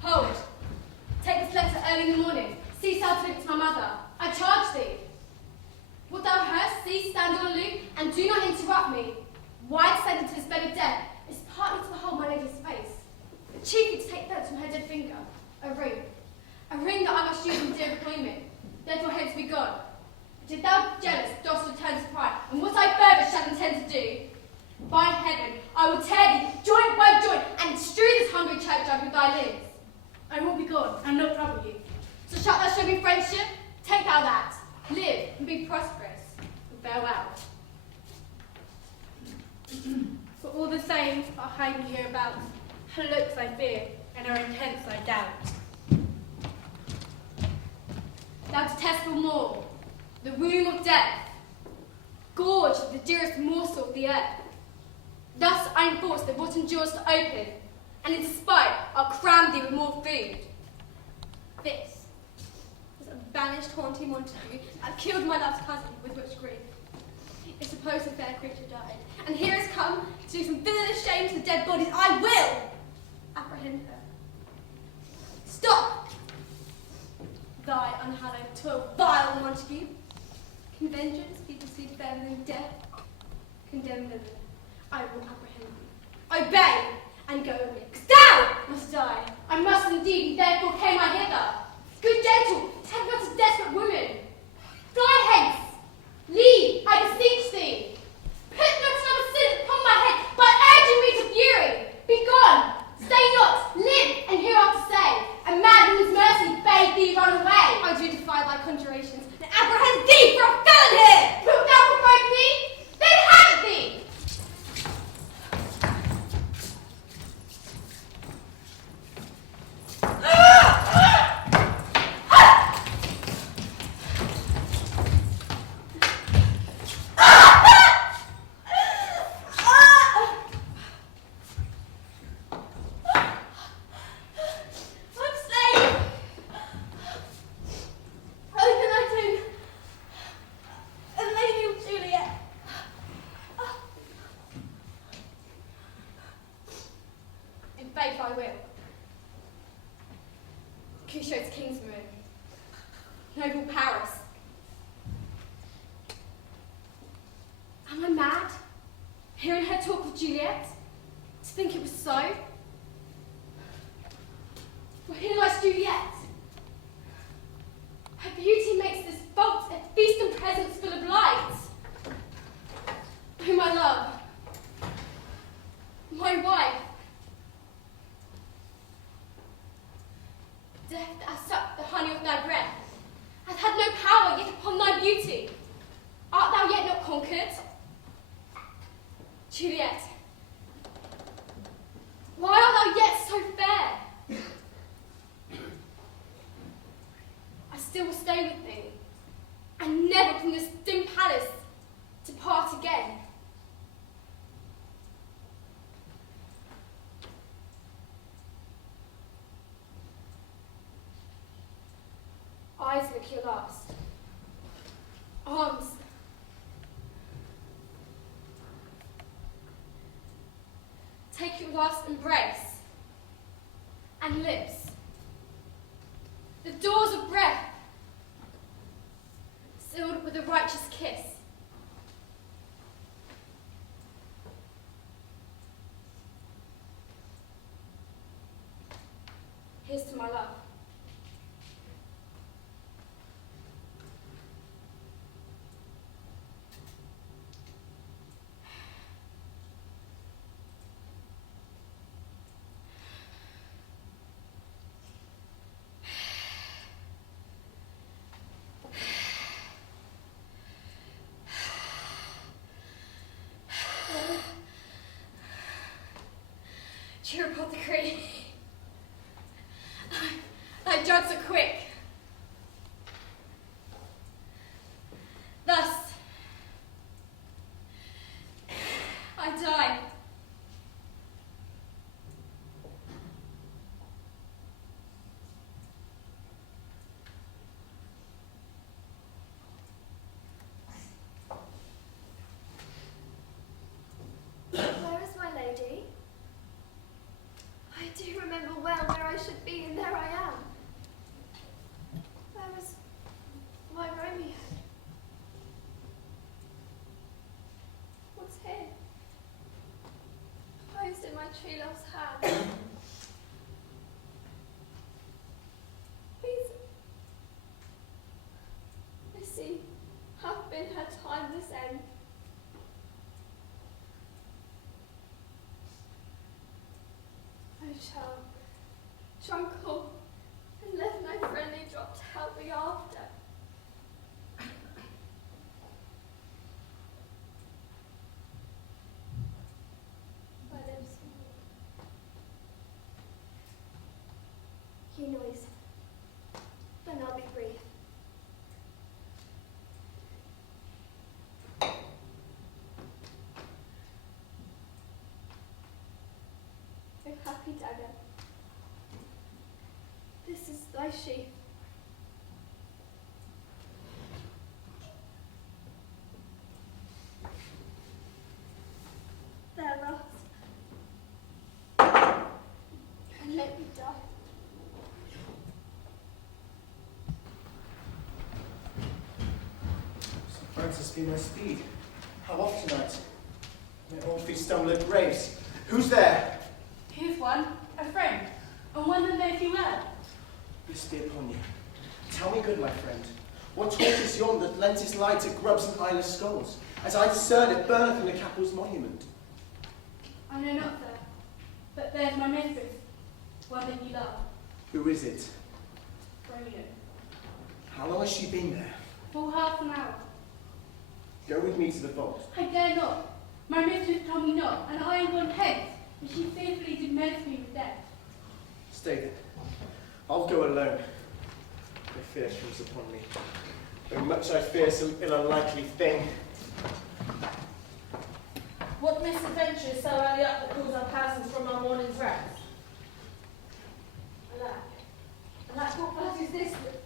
Hold. Take this letter early in the morning. Cease how to give it to my mother. I charge thee. What thou hearst, cease, stand on aloof, and do not interrupt me. Why descend into this bed of death is partly to behold my lady's face, but chiefly to take thence from her dead finger a ring that I must use in dear employment. Therefore hence be gone. But if thou jealous dost return to pride, and what I further shall intend to do, by heaven, I will tear thee joint by joint and strew this hungry churchyard with thy limbs. I will be gone and not trouble you. So shalt thou show me friendship? Take thou that. Live and be prosperous. Farewell. For all the same are hiding hereabouts. Her looks I fear, and her intents I doubt. Thou detestable maw, the womb of death, gorge of the dearest morsel of the earth. Thus I enforce the rotten jaws to open, and in despite I'll cram thee with more food. This was a banished haunting Montague that killed my love's cousin with which grief. It's supposed the fair creature died, and here is come to do some villainous shame to the dead bodies. I will apprehend her. Stop! Thy unhallowed toil, vile Montague. Can vengeance be pursued further than death? Condemn villain, I will apprehend thee. Obey and go with me, 'cause thou must die. I must indeed, and therefore came I hither. Good gentle, tempt not a desperate woman. Fly hence. Leave, I beseech thee. Put not another sin upon my head by urging me to fury. Be gone. Stay not. Live, and hereafter say, a man whose mercy bade thee run away. I do defy thy conjurations and apprehend thee for a felon here! Wilt thou provoke me? Then have it thee. Faith I will. Cusho's kinsman, noble Paris. Am I mad, hearing her talk with Juliet, to think it was so? For here lies Juliet. Her beauty makes this vault a feast and presence full of light. Oh, my love, my wife, death that has sucked the honey of thy breath, hath had no power yet upon thy beauty. Art thou yet not conquered? Juliet, why art thou yet so fair? I still will stay with thee, and never from this dim palace depart again. Eyes look your last. Arms. Take your last embrace. And lips. The doors of breath. Sealed with a righteous kiss. Here's to my love. Dear apothecary, thy drugs are quick. Thus, I die. Where is my lady? I do remember well where I should be, and there I am. Where is my Romeo? What's here? Posed in my true love's hand. Please, Missy, hath been her time this end. I shall trunkle and left no friendly drop to help me after. My lips you noise, then I'll be brief. O happy dagger, this is thy sheath. There rest, and let me die. St. Francis be my speed. How oft tonight? May all feet stumble at graves. Who's there? Here's one, a friend, and one that knows you well. Peace be upon you. Tell me, good my friend, what torch is yon that lent its light to grubs and eyeless skulls, as I discern it burneth in the capel's monument? I know not, sir, but there's my mistress, one that you love, Who is it? Romeo. How long has she been there? Full half an hour. Go with me to the vault. I dare not. My mistress told me not, and I am gone hence, and she fearfully did menace me with death. Stay then. I'll go alone. My fear comes upon me. Though much I fear some ill unlikely thing. What misadventure is so early up that calls our persons from our morning's rest? Alack, what blood is this that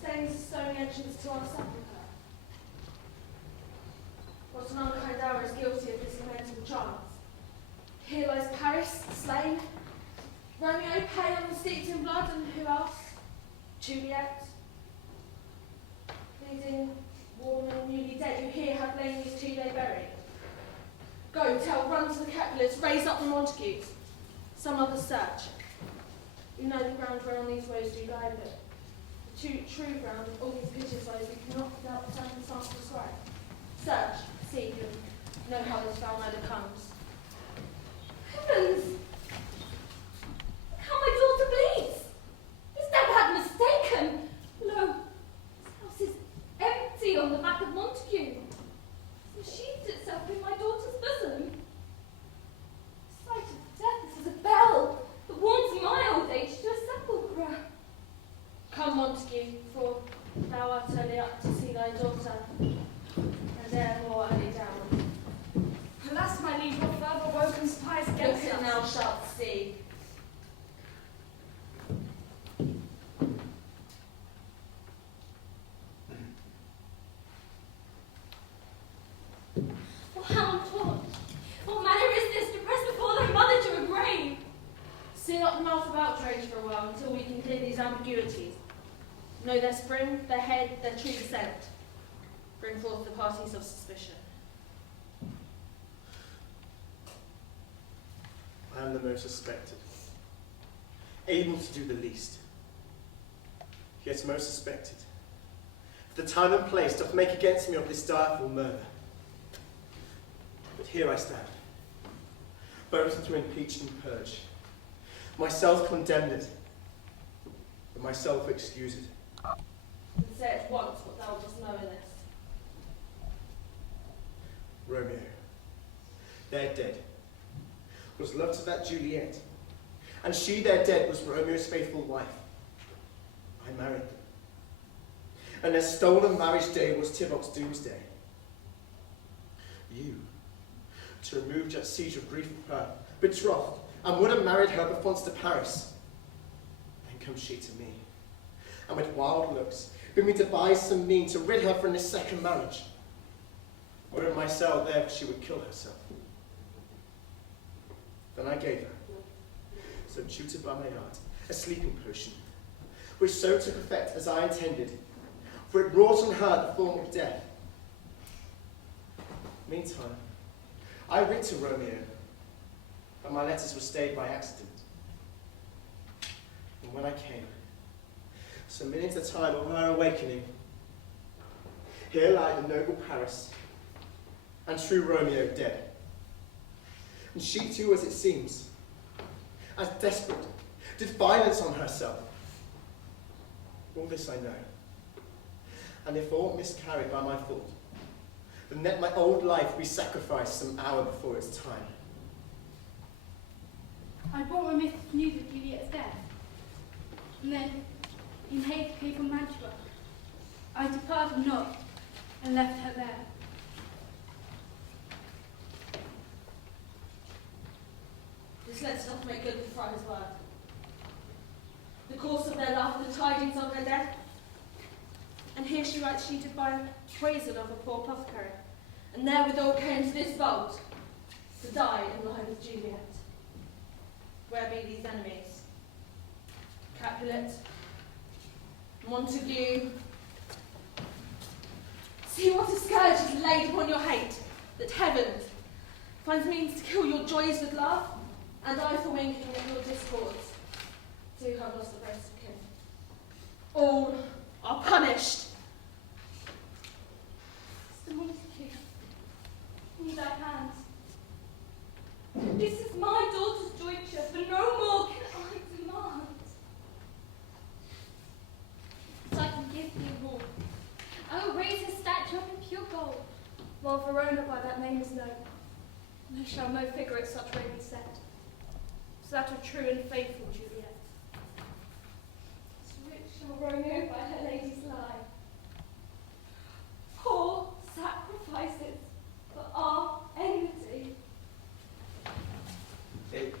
stains the stony entrance to our sepulchre? What an unkind hour is guilty of this lamentable chance? Here lies Paris, slain, Romeo pale and steeped in blood, and who else? Juliet, bleeding, warm and newly dead, who here have lain these 2 days buried. Go, tell, run to the Capulets, raise up the Montagues. Some other search. You know the ground whereon these woes do lie, but the true ground of all these piteous woes we cannot without circumstance prescribe. Search, seek, and know how this foul murder comes. Heavens! How my daughter bleeds! This devil had mistaken! Lo, this house is empty on the back of Montague. It sheathed itself in my daughter's bosom. The sight of death is as a bell that warns my old age to a sepulchre. Come, Montague, for thou art early up to see thy daughter, and therefore early down. Alas, my liege, what further woe conspires against Look, us? and thou shalt see. Oh, how untaught! What manner is this to press before thy mother to a grave? Seal up the mouth of outrage for a while until we can clear these ambiguities. Know their spring, their head, their true descent. Bring forth the parties of suspicion. I am the most suspected. able to do the least, yet most suspected. For the time and place doth make against me of this direful murder. But here I stand, both to impeach and purge, myself condemned, but myself excused. And say at once what thou dost know in this. Romeo, their dead, was loved to that Juliet, and she, their dead, was Romeo's faithful wife. I married them, and their stolen marriage day was Tybalt doomsday. You, to remove that siege of grief from her, betrothed, and would have married her before to Paris. Then comes she to me, and with wild looks, bid me devise some mean to rid her from this second marriage. Or in my cell there she would kill herself. Then I gave her, so tutored by my art, a sleeping potion, which so took effect as I intended, for it wrought on her the form of death. Meantime, I writ to Romeo, but my letters were stayed by accident. And when I came, some minutes at a time of her awakening, here lie the noble Paris, and true Romeo dead. And she too, as it seems, as desperate, did violence on herself. All this I know. And if aught miscarried by my fault, then let my old life be sacrificed some hour before its time. I brought my mistress news of Juliet's death, and then, in haste, came from Mantua. I departed not, and left her there. This letter doth make good the friar's word. The course of their love, the tidings of their death. And here she writes she did by poison of a poor apothecary, and therewithal came to this vault to die in line with Juliet. Where be these enemies? Capulet, Montague. See what a scourge is laid upon your hate, that heaven finds means to kill your joys with love, and I for winking at your discords, too have lost the grace of kin. All are punished. Mr. Montague, need thy hand. This is my daughter's jointure, for no more can I demand. So I can give thee more. I will raise her statue up in pure gold. While Verona by that name is known, there shall no figure at such rate be set. So that of true and faithful Juliet. So rich shall Romeo by her lady's lie. Poor sacrifices for our enmity. It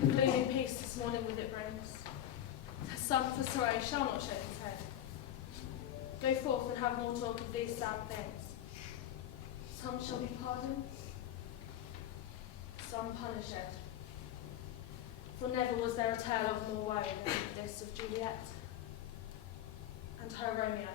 Glooming peace this morning with it brings. Her son for sorrow shall not shake his head. Go forth and have more talk of these sad things. Some shall be pardoned, some punished. For never was there a tale of more woe than this of Juliet and her Romeo.